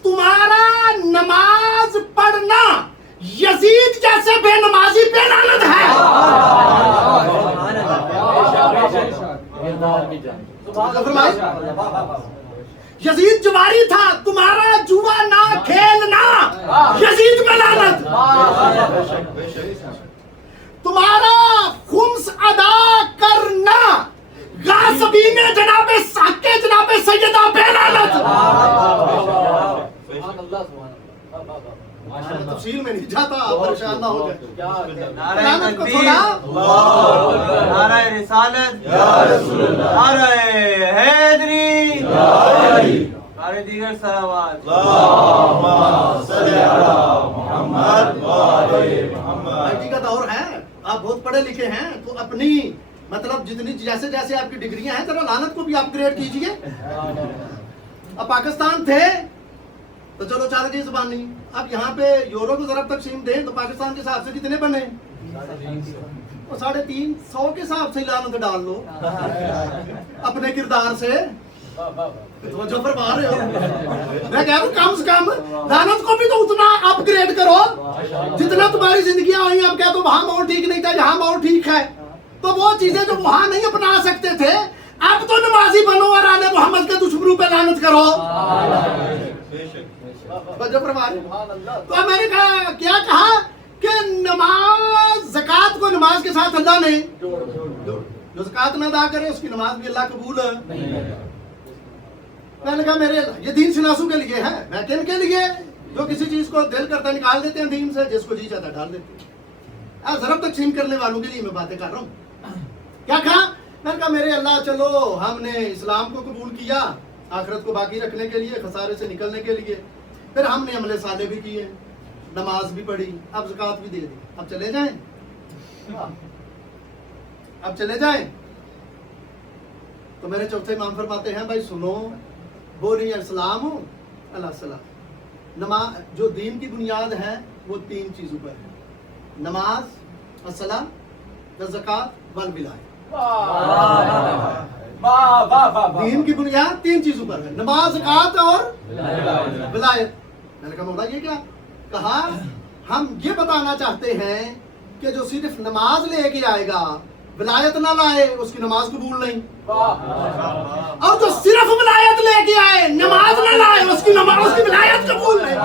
تمہارا نماز پڑھنا یزید جیسے بے نمازی پہ لعنت ہے. یزید جواری تھا, تمہارا جوا نہ کھیلنا یزید پہ لعنت. تمہارا خمس ادا کرنا غاصبین جناب ساکے جناب سیدہ پہ لعنت. تفصیل میں نہیں جاتا, پریشان نہ ہو جائے. نعرہ تکبیر, نعرہ رسالت, نعرہ حیدری, نعرہ دیگر صلوات. آئی ٹی کا دور ہے, آپ بہت پڑھے لکھے ہیں تو اپنی مطلب جتنی جیسے جیسے آپ کی ڈگریاں ہیں ذرا لعنت کو بھی اپ گریڈ کیجئے. اب پاکستان تھے تو چلو چل گئی زبانی. اب یہاں پہ یورو کو ضرب تقسیم دیں تو پاکستان کے حساب سے کتنے بنے؟ 350 کے حساب سے لعنت ڈال لو اپنے کردار سے. توجہ فرما رہے ہو. میں کہہ رہا ہوں کم سے کم لعنت کو بھی تو اتنا اپ گریڈ کرو جتنا تمہاری زندگیاں ہوئی. اب کہہ تو وہاں ماحول ٹھیک نہیں تھا, یہاں ماحول ٹھیک ہے. تو وہ چیزیں جو وہاں نہیں اپنا سکتے تھے اب تو نمازی بنو اور آل محمد کے دشمنوں پہ لعنت کرو. توجہ فرما رہے. تو میں نے کیا کہا کہ نماز زکات کو نماز کے ساتھ اللہ نے جو زکات نہ ادا کرے اس کی نماز بھی اللہ قبول ہے. میں نے کہا میرے یہ دین شناسوں کے لیے ہے. میں کن کے لیے؟ جو کسی چیز کو دل کرتا نکال دیتے ہیں دین سے, جس کو جی چاہتا ڈال دیتے ہیں. ضرب تقسیم کرنے والوں کے لیے میں باتیں کر رہا ہوں. کیا کہا؟ میں نے کہا میرے اللہ چلو ہم نے اسلام کو قبول کیا آخرت کو باقی رکھنے کے لیے, خسارے سے نکلنے کے لیے. پھر ہم نے عمل صالح بھی کیے, نماز بھی پڑھی, اب زکات بھی دے دی. اب چلے جائیں, اب چلے جائیں. تو میرے چوتھے امام فرماتے ہیں بھائی سنو, بولی السلام السلام. نماز جو دین کی بنیاد ہے وہ 3 چیزوں پر ہے, نماز, الصلاۃ, زکات والولایہ. دین کی بنیاد 3 چیزوں پر ہے, نماز, زکات اور ولایت. میں نے کہا مولا یہ کیا؟ کہا ہم یہ بتانا چاہتے ہیں کہ جو صرف نماز لے کے آئے گا ولایت نہ لائے اس کی نماز قبول نہیں, اور جو صرف ولایت لے کے آئے نماز نہ لائے اس کی نماز کی ولایت قبول نہیں.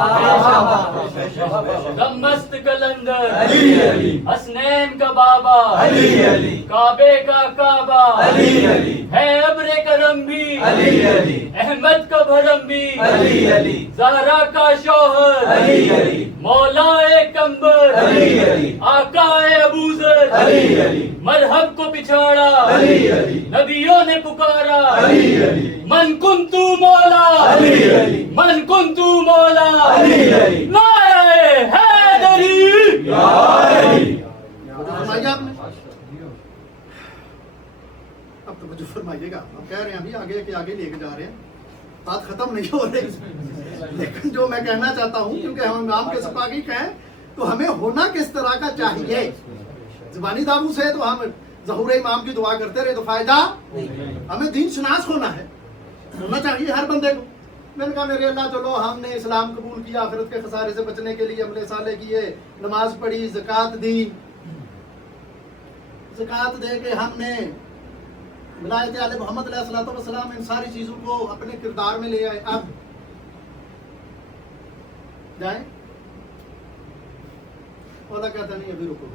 دمست کلندر علی علی, حسنین کا بابا علی علی, کعبے کا کعبہ علی علی, ہے ابر کرم بھی علی علی, احمد کا بھرم بھی علی علی, زہرا کا شوہر علی علی, مولا کمبر علی علی, آقا ابوذر علی علی, مذہب کو پچھاڑا علی علی, نبیوں نے پکارا علی علی, من کنتو مولا علی علی, من کنتو مولا علی علی, نعرہ حیدری فرمایا آپ نے. کے آگے لے کے جا رہے ہیں، بات ختم نہیں ہو رہی، لیکن جو میں کہنا چاہتا ہوں کیونکہ ہم امام کے سپاہی ہیں تو ہمیں ہونا کس طرح کا چاہیے. زبانی دعووں سے تو ہم ظہور امام کی دعا کرتے رہے تو فائدہ، ہمیں دین شناس ہونا ہے، ہونا چاہیے ہر بندے کو. میں نے کہا میرے اللہ چلو ہم نے اسلام قبول کیا، آخرت کے خسارے سے بچنے کے لیے عمل صالح کیے، نماز پڑھی، زکوٰۃ دی، زکوٰۃ دے کے ہم نے ولایت آل محمد علیہ الصلوۃ والسلام ان ساری چیزوں کو اپنے کردار میں لے آئے. اب جائیں؟ اللہ کہتا نہیں ابھی رکو.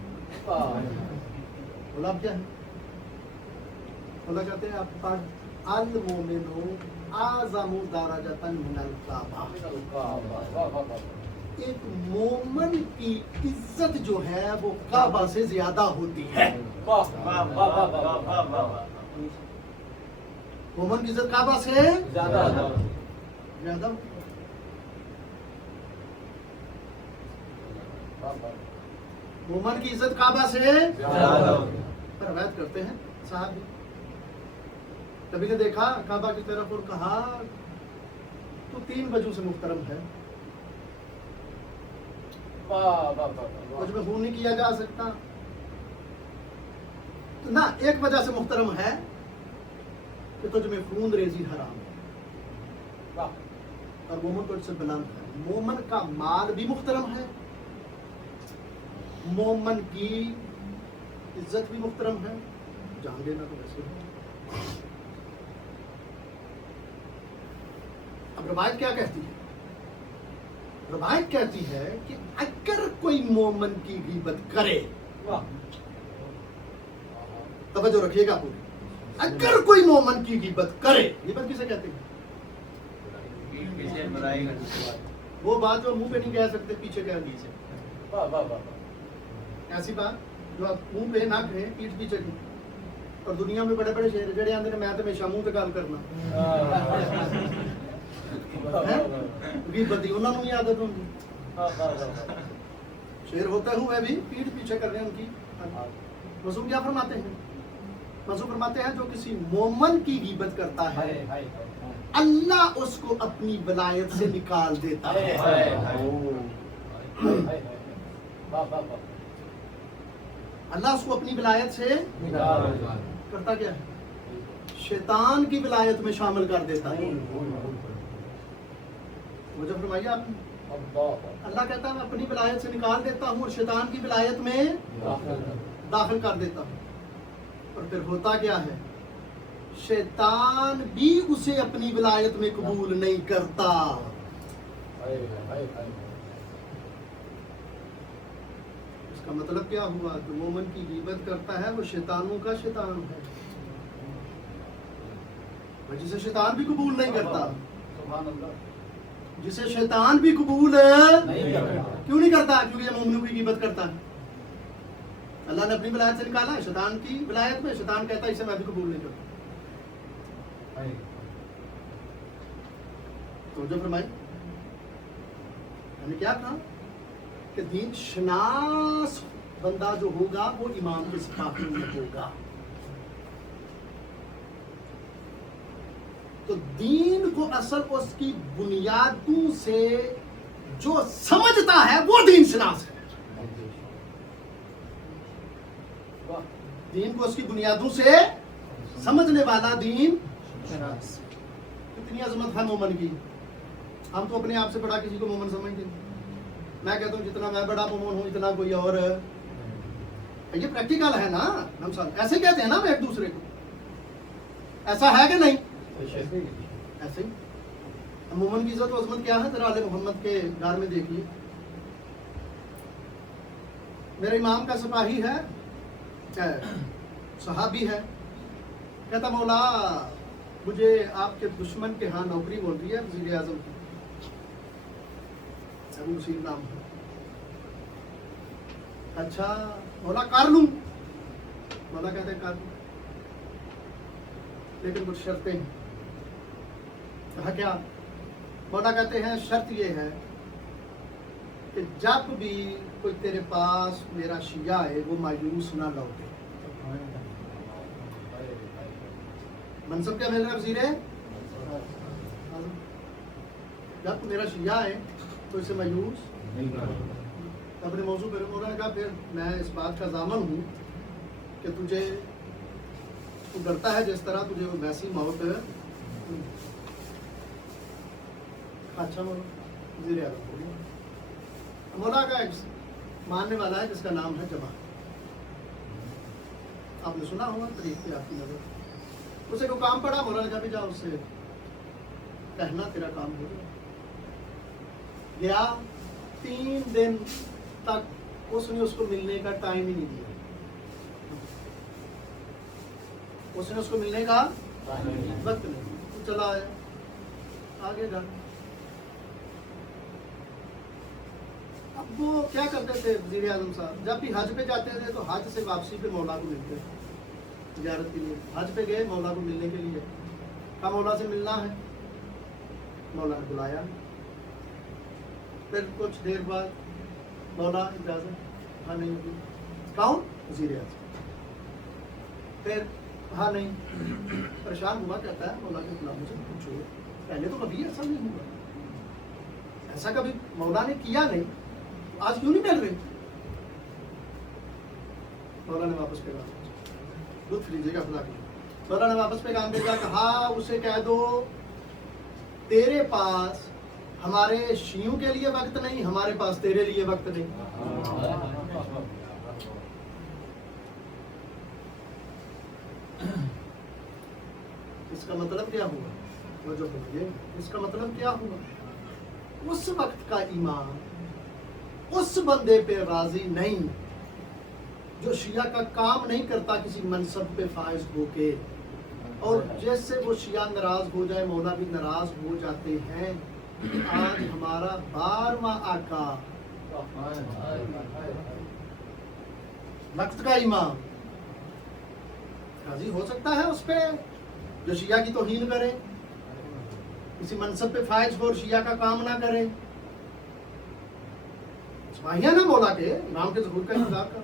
بولا اب کیا ہے؟ اللہ کہتے ہیں اب پڑھ المومنون اعظم درجۃ من الکعبہ. ایک مومن کی عزت جو ہے وہ کعبہ سے زیادہ ہوتی ہے. مومن کی عزت کعبہ سے زیادہ. مومن کی عزت کعبہ سے پر روایت کرتے ہیں صاحب بھی، کبھی نے دیکھا کعبہ کی طرف اور کہا تو 3 وجہ سے محترم ہے، کچھ میں خون نہیں کیا جا سکتا نہ، ایک وجہ سے محترم ہے کہ تجھ میں خون ریزی حرام ہے، اور مومن تجھ سے بلند ہے. مومن کا مال بھی محترم ہے، مومن کی عزت بھی محترم ہے، جان دینا تو ویسے ہے. اب روایت کیا کہتی ہے؟ روایت کہتی ہے کہ اگر کوئی مومن کی غیبت کرے، توجہ رکھیے گا پوری، اگر کوئی مومن کی غیبت کرے، غیبت کسے کہتے ہیں؟ وہ بات جو منہ پہ نہیں کہہ سکتے پیچھے کہہ دیجیے. ایسی بات جو آپ منہ پہ نہ کہیں پیٹھ پیچھے کی. اور دنیا میں بڑے بڑے شہر جڑے آندے نے میں تو ہمیشہ منہ پہ گل کرنا، غیبت انہوں نے عادت ہوں گی. شیر ہوتے ہوئے بھی پیٹھ پیچھے کر رہے ہیں ان کی. موضوع کیا فرماتے ہیں؟ موضوع فرماتے ہیں جو کسی مومن کی غیبت کرتا ہے اللہ اس کو اپنی ولایت سے نکال دیتا ہے. اللہ اس کو اپنی ولایت سے کرتا کیا ہے؟ شیطان کی ولایت میں شامل کر دیتا ہے. مجھے فرمائیے آپ نے، اللہ کہتا ہے میں اپنی ولایت سے نکال دیتا ہوں اور شیطان کی ولایت میں داخل کر دیتا ہوں. اور پھر ہوتا کیا ہے؟ شیطان بھی اسے اپنی ولایت میں قبول نہیں کرتا. اس کا مطلب کیا ہوا کہ مومن کی غیبت کرتا ہے وہ شیطانوں کا شیطان ہے، جسے شیطان بھی قبول نہیں کرتا. جسے شیطان بھی قبول کیوں نہیں کرتا؟ کیونکہ یہ مومنوں کی غیبت کرتا ہے. اللہ نے اپنی ولایت سے نکالا ہے شیطان کی ولایت میں، شیطان کہتا ہے اسے میں بھی قبول نہیں کرتا. تو جو فرمائی میں نے کیا کہا کہ دین شناس بندہ جو ہوگا وہ امام کے سپاہی میں ہوگا. تو دین کو اصل اس کی بنیادوں سے جو سمجھتا ہے وہ دین شناس ہے. دین کو اس کی بنیادوں سے سمجھنے والا دین شناس. کتنی عظمت ہے مومن کی. ہم تو اپنے آپ سے بڑا کسی کو مومن سمجھتے ہیں. میں کہتا ہوں جتنا میں بڑا مومن ہوں اتنا کوئی اور، یہ پریکٹیکل ہے نا. ہم سب ایسے کہتے ہیں نا ایک دوسرے کو، ایسا ہے کہ نہیں؟ ایسے ہی مومن کی عزت و عظمت کیا ہے؟ ذرا آل محمد کے گھر میں دیکھیے. میرے امام کا سپاہی ہے، صحابی ہے، کہتا مولا مجھے آپ کے دشمن کے ہاں نوکری بول رہی ہے وزیر اعظم کی، ابو مسیم نام ہے. اچھا مولا کر لوں؟ مولا کہتے ہیں کر لوں لیکن کچھ شرطیں ہیں. کہا کیا؟ مولا کہتے ہیں شرط یہ ہے کہ جب بھی کوئی تیرے پاس میرا شیعہ ہے وہ مایوس نہ لوٹے. منصب کیا مل رہا ہے وزیر جب میرا شیعہ ہے تو اسے مایوس اپنے موضوع پہ مولانا نے کہا پھر میں اس بات کا ضامن ہوں کہ تو ڈرتا ہے جس طرح تجھے ویسی موت اچھا وزیر اعظم ہو گیا. مولانا کا ایک ماننے والا ہے جس کا نام ہے جمع, آپ نے سنا ہوگا طریق پہ آپ کی نظر. اسے کو کام پڑا, مولانا کہا بھی جا اس سے کہنا تیرا کام ہو گیا. گیا 3 دن تک اس نے اس کو ملنے کا ٹائم ہی نہیں دیا. اس نے اس کو ملنے کا وقت نہیں, تو چلا آیا آگے جا. اب وہ کیا کرتے تھے وزیر اعظم صاحب, جب بھی حج پہ جاتے تھے تو حج سے واپسی پہ مولا کو ملتے زیارت کے لیے. حج پہ گئے مولا کو ملنے کے لیے, کہا مولا سے ملنا ہے. مولا نے بلایا. پھر کچھ دیر بعد مولا اجازت, ہاں نہیں ہوگی. کون؟ وزیر اعظم. پھر ہاں نہیں. پریشان ہوا, کہتا ہے مولا کے خلاف مجھے پوچھو, پہلے تو کبھی ایسا نہیں ہوا, ایسا کبھی مولا نے کیا نہیں, آج کیوں نہیں مل رہے؟ مولا نے واپس پیغام لطف لیجیے گا خدا کی. مولا نے واپس پیغام بھیجا, کہا اسے کہہ دو تیرے پاس ہمارے شیعوں کے لیے وقت نہیں, ہمارے پاس تیرے لیے وقت نہیں. اس کا مطلب کیا ہوا؟ وہ جو بولیے, اس کا مطلب کیا ہوا؟ اس وقت کا امام اس بندے پہ راضی نہیں جو شیعہ کا کام نہیں کرتا کسی منصب پہ فائز ہو کے, اور جیسے وہ شیعہ ناراض ہو جائے مولا بھی ناراض ہو جاتے ہیں. آج ہمارا 12واں آقا وقت کا امام راضی ہو سکتا ہے اس پہ جو شیعہ کی توہین کرے, کسی منصب پہ فائز ہو اور شیعہ کا کام نہ کرے. سماہیہ نا مولا کے امام کے ظہور کا انتظار کا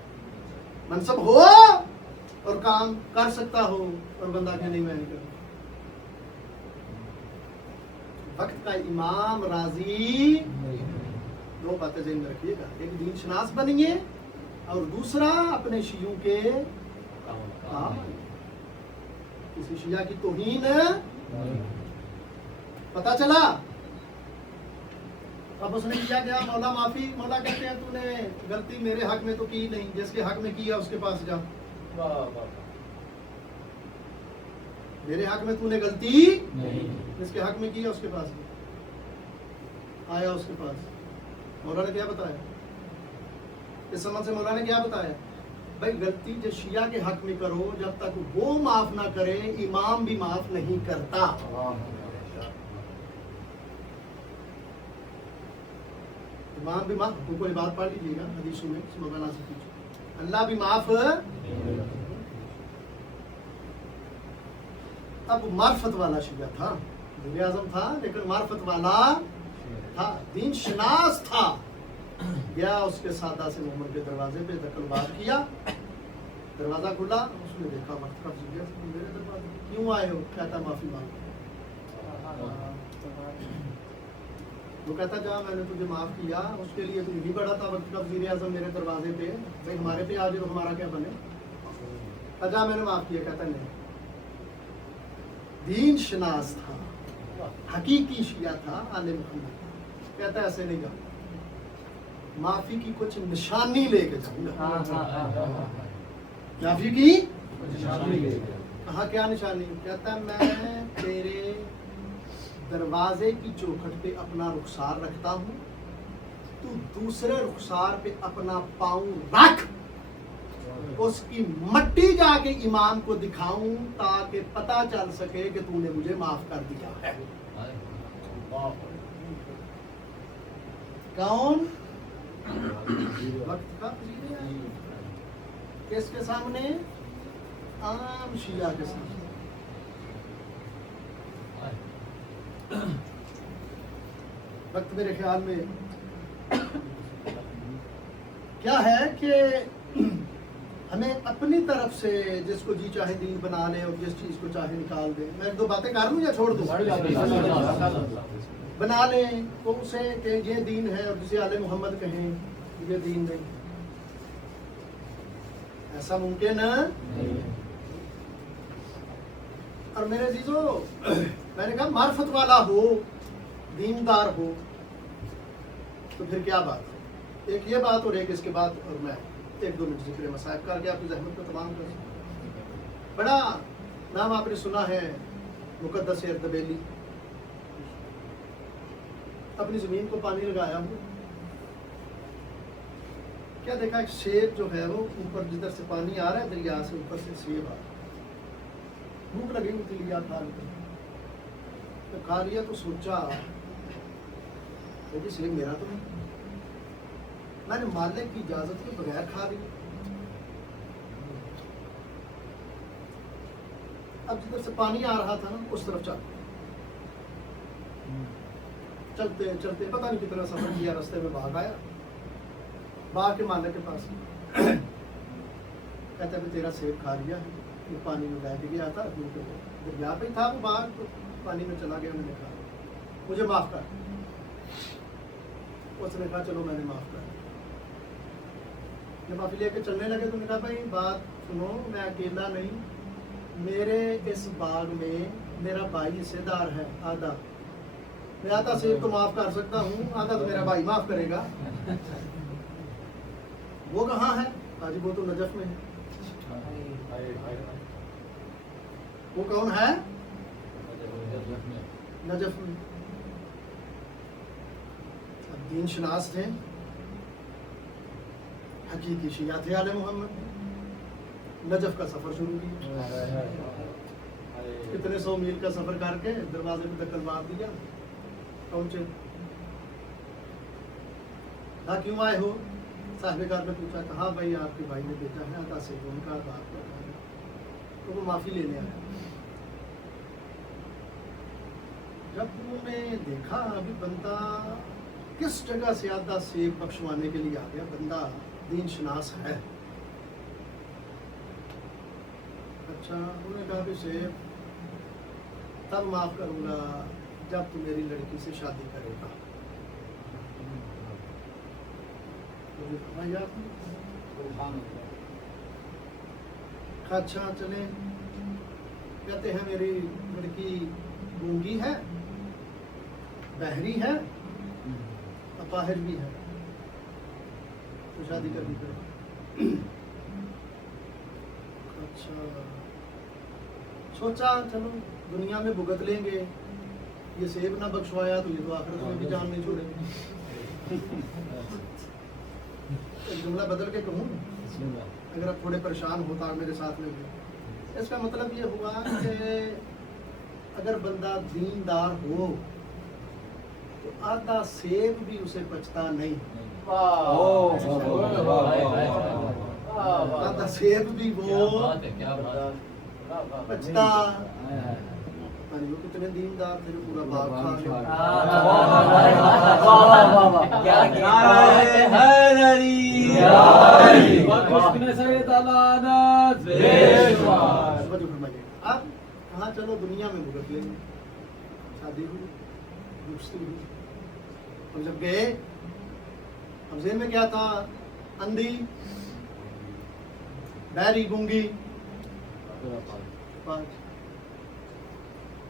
منصب ہو اور کام کر سکتا ہو, اور بندہ کہ نہیں میں نہیں کروں. وقت کا امام راضی, 2 باتیں ذہن میں رکھیے گا, ایک دین شناس بنیے اور دوسرا اپنے شیعوں کے کام. کسی شیعہ کی توہین پتا چلا اب اس نے کیا گیا مولا معافی. مولا کہتے ہیں تو نے غلطی میرے حق میں تو کی نہیں, جس کے حق میں کیا اس کے پاس جا. میرے حق میں تو نے غلطی جس کے حق میں کیا اس کے پاس آیا, اس کے پاس. مولا نے کیا بتایا اس سمجھ سے؟ مولا نے کیا بتایا بھائی غلطی جو شیعہ کے حق میں کرو, جب تک وہ معاف نہ کرے امام بھی معاف نہیں کرتا. امام بھی معاف, کوئی بات پڑھ لیجیے گا حدیثوں میں, مولانا سے پوچھو, اللہ بھی معاف. اب معرفت والا شیعہ تھا, وزیر اعظم تھا لیکن معرفت والا تھا, دین شناس تھا. گیا اس کے سادہ سے محمد کے دروازے پہ دخل بات کیا. دروازہ کھلا, اس نے دیکھا وقت کا وزیر اعظم میرے دروازے کیوں آئے ہو؟ کہتا معافی مانگو. وہ کہتا جا میں نے تجھے معاف کیا, اس کے لیے تو نہیں بڑا تھا وقت کا وزیر اعظم میرے دروازے پہ, بھائی ہمارے پہ آ جائے تو ہمارا کیا بنے. جا میں نے معاف کیا. کہتا نہیں, دین شناس تھا, حقیقی شیعہ تھا, آل محمد. کہتا ایسے نہیں جاؤں, معافی کی کچھ نشانی لے کے جاؤں گا. معافی کی نشانی لے کے. کہا کیا نشانی؟ کہتا میں تیرے دروازے کی چوکھٹ پہ اپنا رخسار رکھتا ہوں, تو دوسرے رخسار پہ اپنا پاؤں رکھ, اس کی مٹی جا کے امام کو دکھاؤں تاکہ پتا چل سکے کہ تو نے مجھے معاف کر دیا ہے. کون؟ وقت کا کس کے سامنے؟ عام شیعہ کے سامنے. وقت میرے خیال میں کیا ہے کہ ہمیں اپنی طرف سے جس کو جی چاہے دین بنا لے اور جس چیز کو چاہے نکال دے. میں 2 باتیں کر لوں یا چھوڑ دوں؟ بنا لیں تو اسے کہ یہ دین ہے اور جسے آل محمد کہیں یہ دین نہیں. ایسا ممکن ہے. اور میرے عزیزو میں نے کہا معرفت والا ہو دیندار ہو تو پھر کیا بات ہے. ایک یہ بات اور ایک اس کے بعد اور میں ایک دو منٹ ذکر مصائب کر کے آپ کی زحمت کو تمام کر سکوں. بڑا نام آپ نے سنا ہے مقدس اردبیلی. اپنی زمین کو پانی لگایا ہوں, کیا دیکھا ایک سیب جو ہے وہ اوپر جدھر سے پانی آ رہا ہے دریا سے اوپر سے سیب آ رہا ہے. بھوک لگی ہوئی تھی لیا کھا لیا تو سوچا کہ سیب میرا تو نہیں, میں نے مالک کی اجازت کے بغیر کھا لیا. اب جدھر سے پانی آ رہا تھا نا اس طرف چلتے چلتے پتہ نہیں کتنا سفر کیا, راستے میں باغ آیا. باغ کے مالک کے پاس کہتا ہے تیرا سیب کھا لیا ہے, یہ پانی میں بہ کے گیا تھا دریا پہ ہی تھا وہ باغ, تو پانی میں چلا گیا, میں نے کہا مجھے معاف کر. اس نے کہا چلو میں نے معاف کر. جب معافی لے کے چلنے لگے تو نے کہا بھائی بات سنو, میں اکیلا نہیں, میرے اس باغ میں میرا بھائی حصے دار ہے آدھا. میں آدھا سیب تو معاف کر سکتا ہوں, آدھا تو میرا بھائی معاف کرے گا. وہ کہاں ہے؟ آج وہ تو نجف میں ہے. وہ کون ہے؟ نجف میں. دین شناس تھے, حقیقی شیعہ تھے آل محمد. نجف کا سفر شروع کیا, کتنے 100 میل کا سفر کر کے دروازے پہ دکل مار دیا, پہنچے. کہا کیوں آئے ہو؟ صاحب کار نے پوچھا, کہا بھائی آپ کے بھائی نے بیٹا ہے آتا سے ان کا بات کر, تو وہ معافی لینے آیا. جب انہوں نے دیکھا ابھی بندہ کس جگہ سے آدھا سیب بخشوانے کے لیے آ گیا, بندہ دین شناس ہے. اچھا انہوں نے کہا کہ سیب تب معاف کروں گا جب تو میری لڑکی سے شادی کرے گا. اچھا چلیں, کہتے ہیں میری لڑکی گونگی ہے, بہری ہے, اپاہر بھی ہے, تو شادی کرنی پڑے. اچھا سوچا چلو دنیا میں بھگت لیں گے, یہ سیب نہ بخشوایا تو یہ تو آخرت میں بھی جان نہیں چھوڑیں گے. ایک جملہ بدل کے کہوں اگر آپ تھوڑے پریشان ہوتا میرے ساتھ میں بھی, اس کا مطلب یہ ہوا کہ اگر بندہ دیندار ہو تو آدھا سیب بھی اسے بچتا نہیں. آدھا سیب بھی وہ بچتا. وہ کتنے دیندار تھے جو پورا باغ کھا اب کہاں چلو دنیا میں بھگت لیں گے. شادی ہوئی, دوسری ہوئی, اور جب گئے اب ذہن میں کیا تھا, اندھی, بہری, گونگی,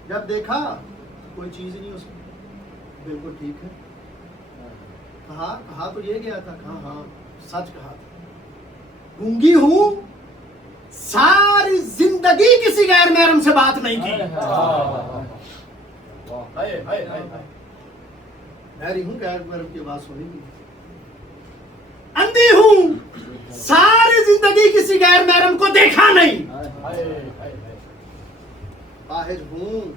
جب دیکھا کوئی چیز نہیں اس میں, بالکل ٹھیک ہے. کہا تو یہ گیا تھا, کہا ہاں سچ کہا تھا. گونگی ہوں, ساری زندگی کسی غیر محرم سے بات نہیں کی. بہری ہوں, غیر محرم کی آواز سنی نہیں. اندھی ہوں, ساری زندگی کسی غیر محرم کو دیکھا نہیں. باہر ہوں,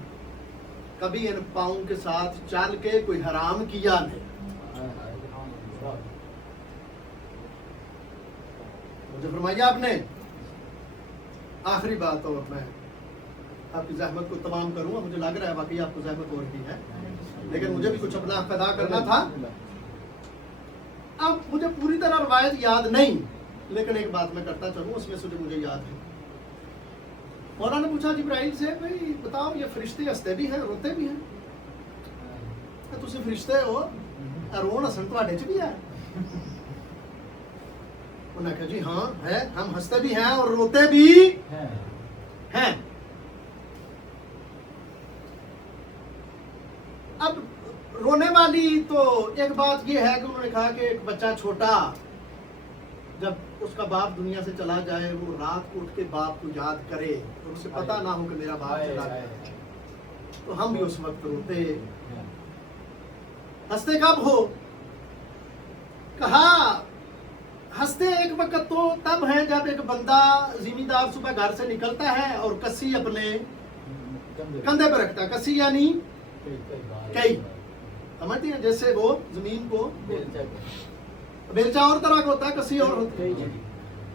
کبھی ان پاؤں کے ساتھ چل کے کوئی حرام کیا نہیں. مجھے فرمایا آپ نے. آخری بات اور میں آپ کی زحمت کو تمام کروں. مجھے لگ رہا ہے باقی آپ کو زحمت اور بھی ہے, لیکن مجھے بھی کچھ اپنا ادا کرنا تھا. اب مجھے پوری طرح روایت یاد نہیں, لیکن ایک بات میں کرتا چلوں, اس میں سے مجھے یاد ہے. مولانا نے پوچھا جبرائیل سے, بھائی بتاؤ یہ فرشتے ہنستے بھی ہیں روتے بھی ہیں؟ کہ تسی فرشتے ہو رون ہسن تواڈے چ بھی ہے؟ انہوں نے کہا جی ہاں ہے، ہم ہنستے بھی ہیں اور روتے بھی ہیں۔ اب رونے والی تو ایک بات یہ ہے کہ انہوں نے کہا کہ ایک بچہ چھوٹا جب اس کا باپ دنیا سے چلا جائے وہ رات کو اٹھ کے باپ کو یاد کرے اور اسے پتہ نہ ہو کہ میرا باپ چلا گیا، تو ہم بھی اس وقت روتے۔ ہنستے کب ہو؟ کہا ہنستے ایک وقت تو تب ہے جب ایک بندہ زمیندار صبح گھر سے نکلتا ہے اور کسی اپنے کندھے پر رکھتا ہے۔ کسی یعنی کئی، سمجھتے ہیں؟ جیسے وہ زمین کو بیلچا اور طرح کا ہوتا ہے، کسی اور ہوتا ہے،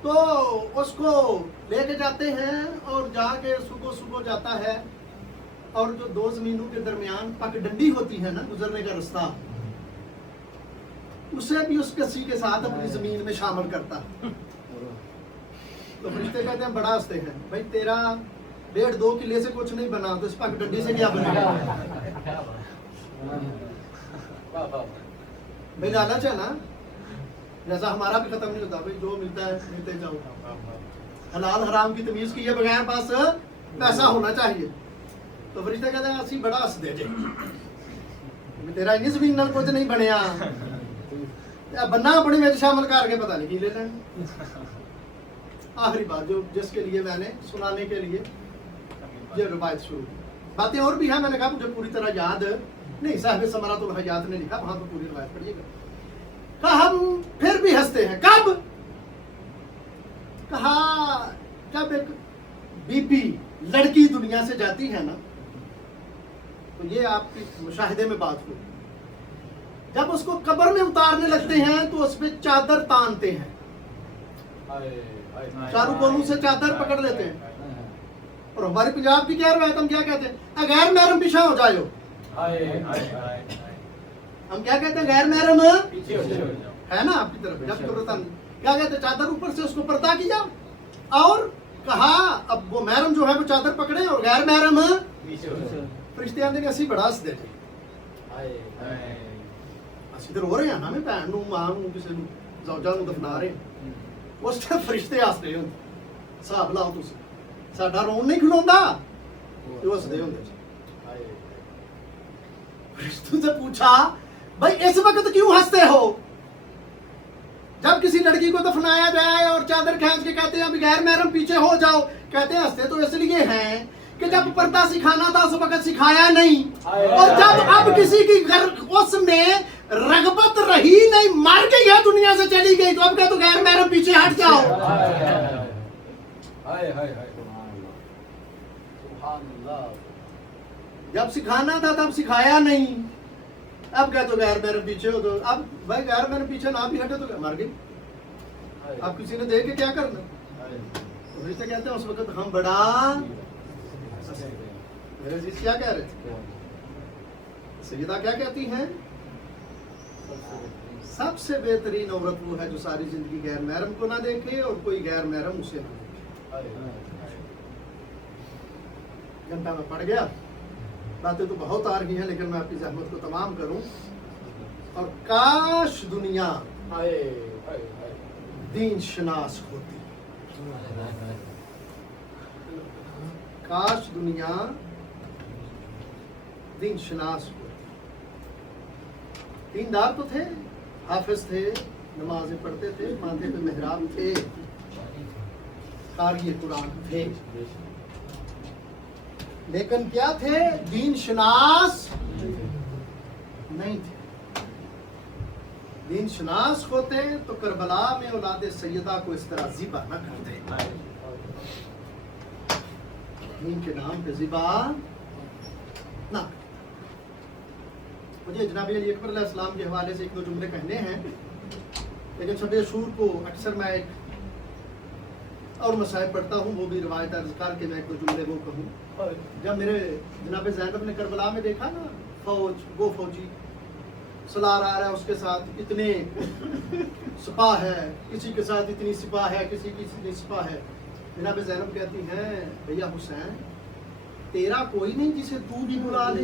تو اس کو لے کے جاتے ہیں اور جا کے صبح جاتا ہے، اور جو دو زمینوں کے درمیان پک ڈنڈی ہوتی ہے نا گزرنے کا رستہ، اسے بھی اس کسی کے ساتھ اپنی زمین میں شامل کرتا۔ تو فرشتے کہتے ہیں بڑا ہنستے ہیں، بھائی تیرا 1.5-2 کلے سے کچھ نہیں بنا تو اس پک ڈنڈی سے کیا بنے گا؟ بھائی لالچ ہے نا، جیسا ہمارا بھی ختم نہیں ہوتا، بھائی جو ملتا ہے ملتے جاؤ، حلال حرام کی تمیز کیے بغیر پاس پیسہ ہونا چاہیے۔ تو فرشتے کہتے ہیں اسی بڑا ہنس دے جے، تیرا انی زمین نال کچھ نہیں بنیا، بننا اپنی میں شامل کر کے پتہ نہیں کی لے لیں۔ آخری بات جو جس کے لیے میں نے سنانے کے لیے یہ روایت شروع کی، باتیں اور بھی ہیں، میں نے کہا مجھے پوری طرح یاد نہیں، صاحب ثمرۃ الحیات نے لکھا، وہاں تو پوری روایت پڑھیے گا۔ کہا ہم پھر بھی ہنستے ہیں، کب؟ کہا جب ایک بی بی لڑکی دنیا سے جاتی ہے نا، تو یہ آپ کی مشاہدے میں بات ہوئی، جب اس کو قبر میں اتارنے لگتے ہیں تو اس پہ چادر تانتے ہیں، چاروں کونوں سے چادر پکڑ لیتے ہیں، اور ہمارے پنجاب کی کیا روایت، ہم کیا کہتے ہیں؟ غیر محرم پیچھے ہو جائے، ہم کیا کہتے ہیں؟ غیر محرم ہے نا آپ کی طرف، جب قبرستان کیا کہتے ہیں؟ چادر اوپر سے اس کو پردہ کیا، اور کہا اب وہ محرم جو ہے وہ چادر پکڑے اور غیر محرم فرشتے آندے نے اسی بڑا ہنس دے اسی تو رو رہے ہیں نا، میں بھن نوں ماں نوں کسی نوں زوجہ نوں دفنا رہے ہیں، اس تے فرشتے ہسدے ہوندے، حساب لاؤ تسی، ساڈا رون نہیں کھلوندا، جو ہسدے ہوندے۔ فرشتوں سے پوچھا بھائی اس وقت کیوں ہنستے ہو؟ جب کسی لڑکی کو دفنایا جائے اور چادر کھینچ کے کہتے ہیں اب غیر محرم پیچھے ہو جاؤ، کہتے ہیں ہنستے تو اس لیے ہیں کہ جب پردہ سکھانا تھا اس وقت سکھایا نہیں، اور جب اب کسی کی اس میں رغبت رہی نہیں، مر گئی ہے، دنیا سے چلی گئی، تو اب کہ تو غیر محرم پیچھے ہٹ جاؤ۔ جب سکھانا تھا تب سکھایا نہیں، اب کہ تو غیر محرم پیچھے ہو، تو اب بھائی غیر محرم پیچھے نہ بھی ہٹے تو مر گئی، اب کسی نے دیکھ کے کیا کرنا؟ فرشتے کہتے ہیں اس وقت ہم بڑا، میرے عزیز کیا کہہ رہے تھے؟ سیدہ کیا کہتی ہیں؟ سب سے بہترین عورت وہ ہے جو ساری زندگی غیر محرم کو نہ دیکھے اور کوئی غیر محرم اسے نہ دیکھے۔ گھنٹہ میں پڑ گیا، باتیں تو بہت آ رہی ہیں لیکن میں اپنی زحمت کو تمام کروں، اور کاش دنیا دین شناس ہوتی، کاش دنیا دین شناس ہوتی۔ دیندار تو تھے، حافظ تھے، نمازیں پڑھتے تھے، ماتھے پہ محراب تھے، قاری قرآن تھے، لیکن کیا تھے؟ دین شناس نہیں تھے۔ دین شناس ہوتے تو کربلا میں اولاد سیدہ کو اس طرح ذبح نہ کرتے، دین کے نام پہ ذبح نہ۔ مجھے جناب علی اکبر علیہ السلام کے حوالے سے 1-2 جملے کہنے ہیں، لیکن شب عاشور کو اکثر میں ایک اور مسائل پڑھتا ہوں، وہ بھی روایت عرض کر کے میں 1-2 جملے وہ کہوں۔ جب میرے جناب زینب نے کربلا میں دیکھا نا وہ فوجی سلار آ رہا ہے، اس کے ساتھ اتنے سپاہ ہے، کسی کے ساتھ اتنی سپاہ ہے، کسی کی اتنی سپاہ ہے، جناب زینب کہتی ہیں بھیا حسین تیرا کوئی نہیں جسے تو بھی بلا لے؟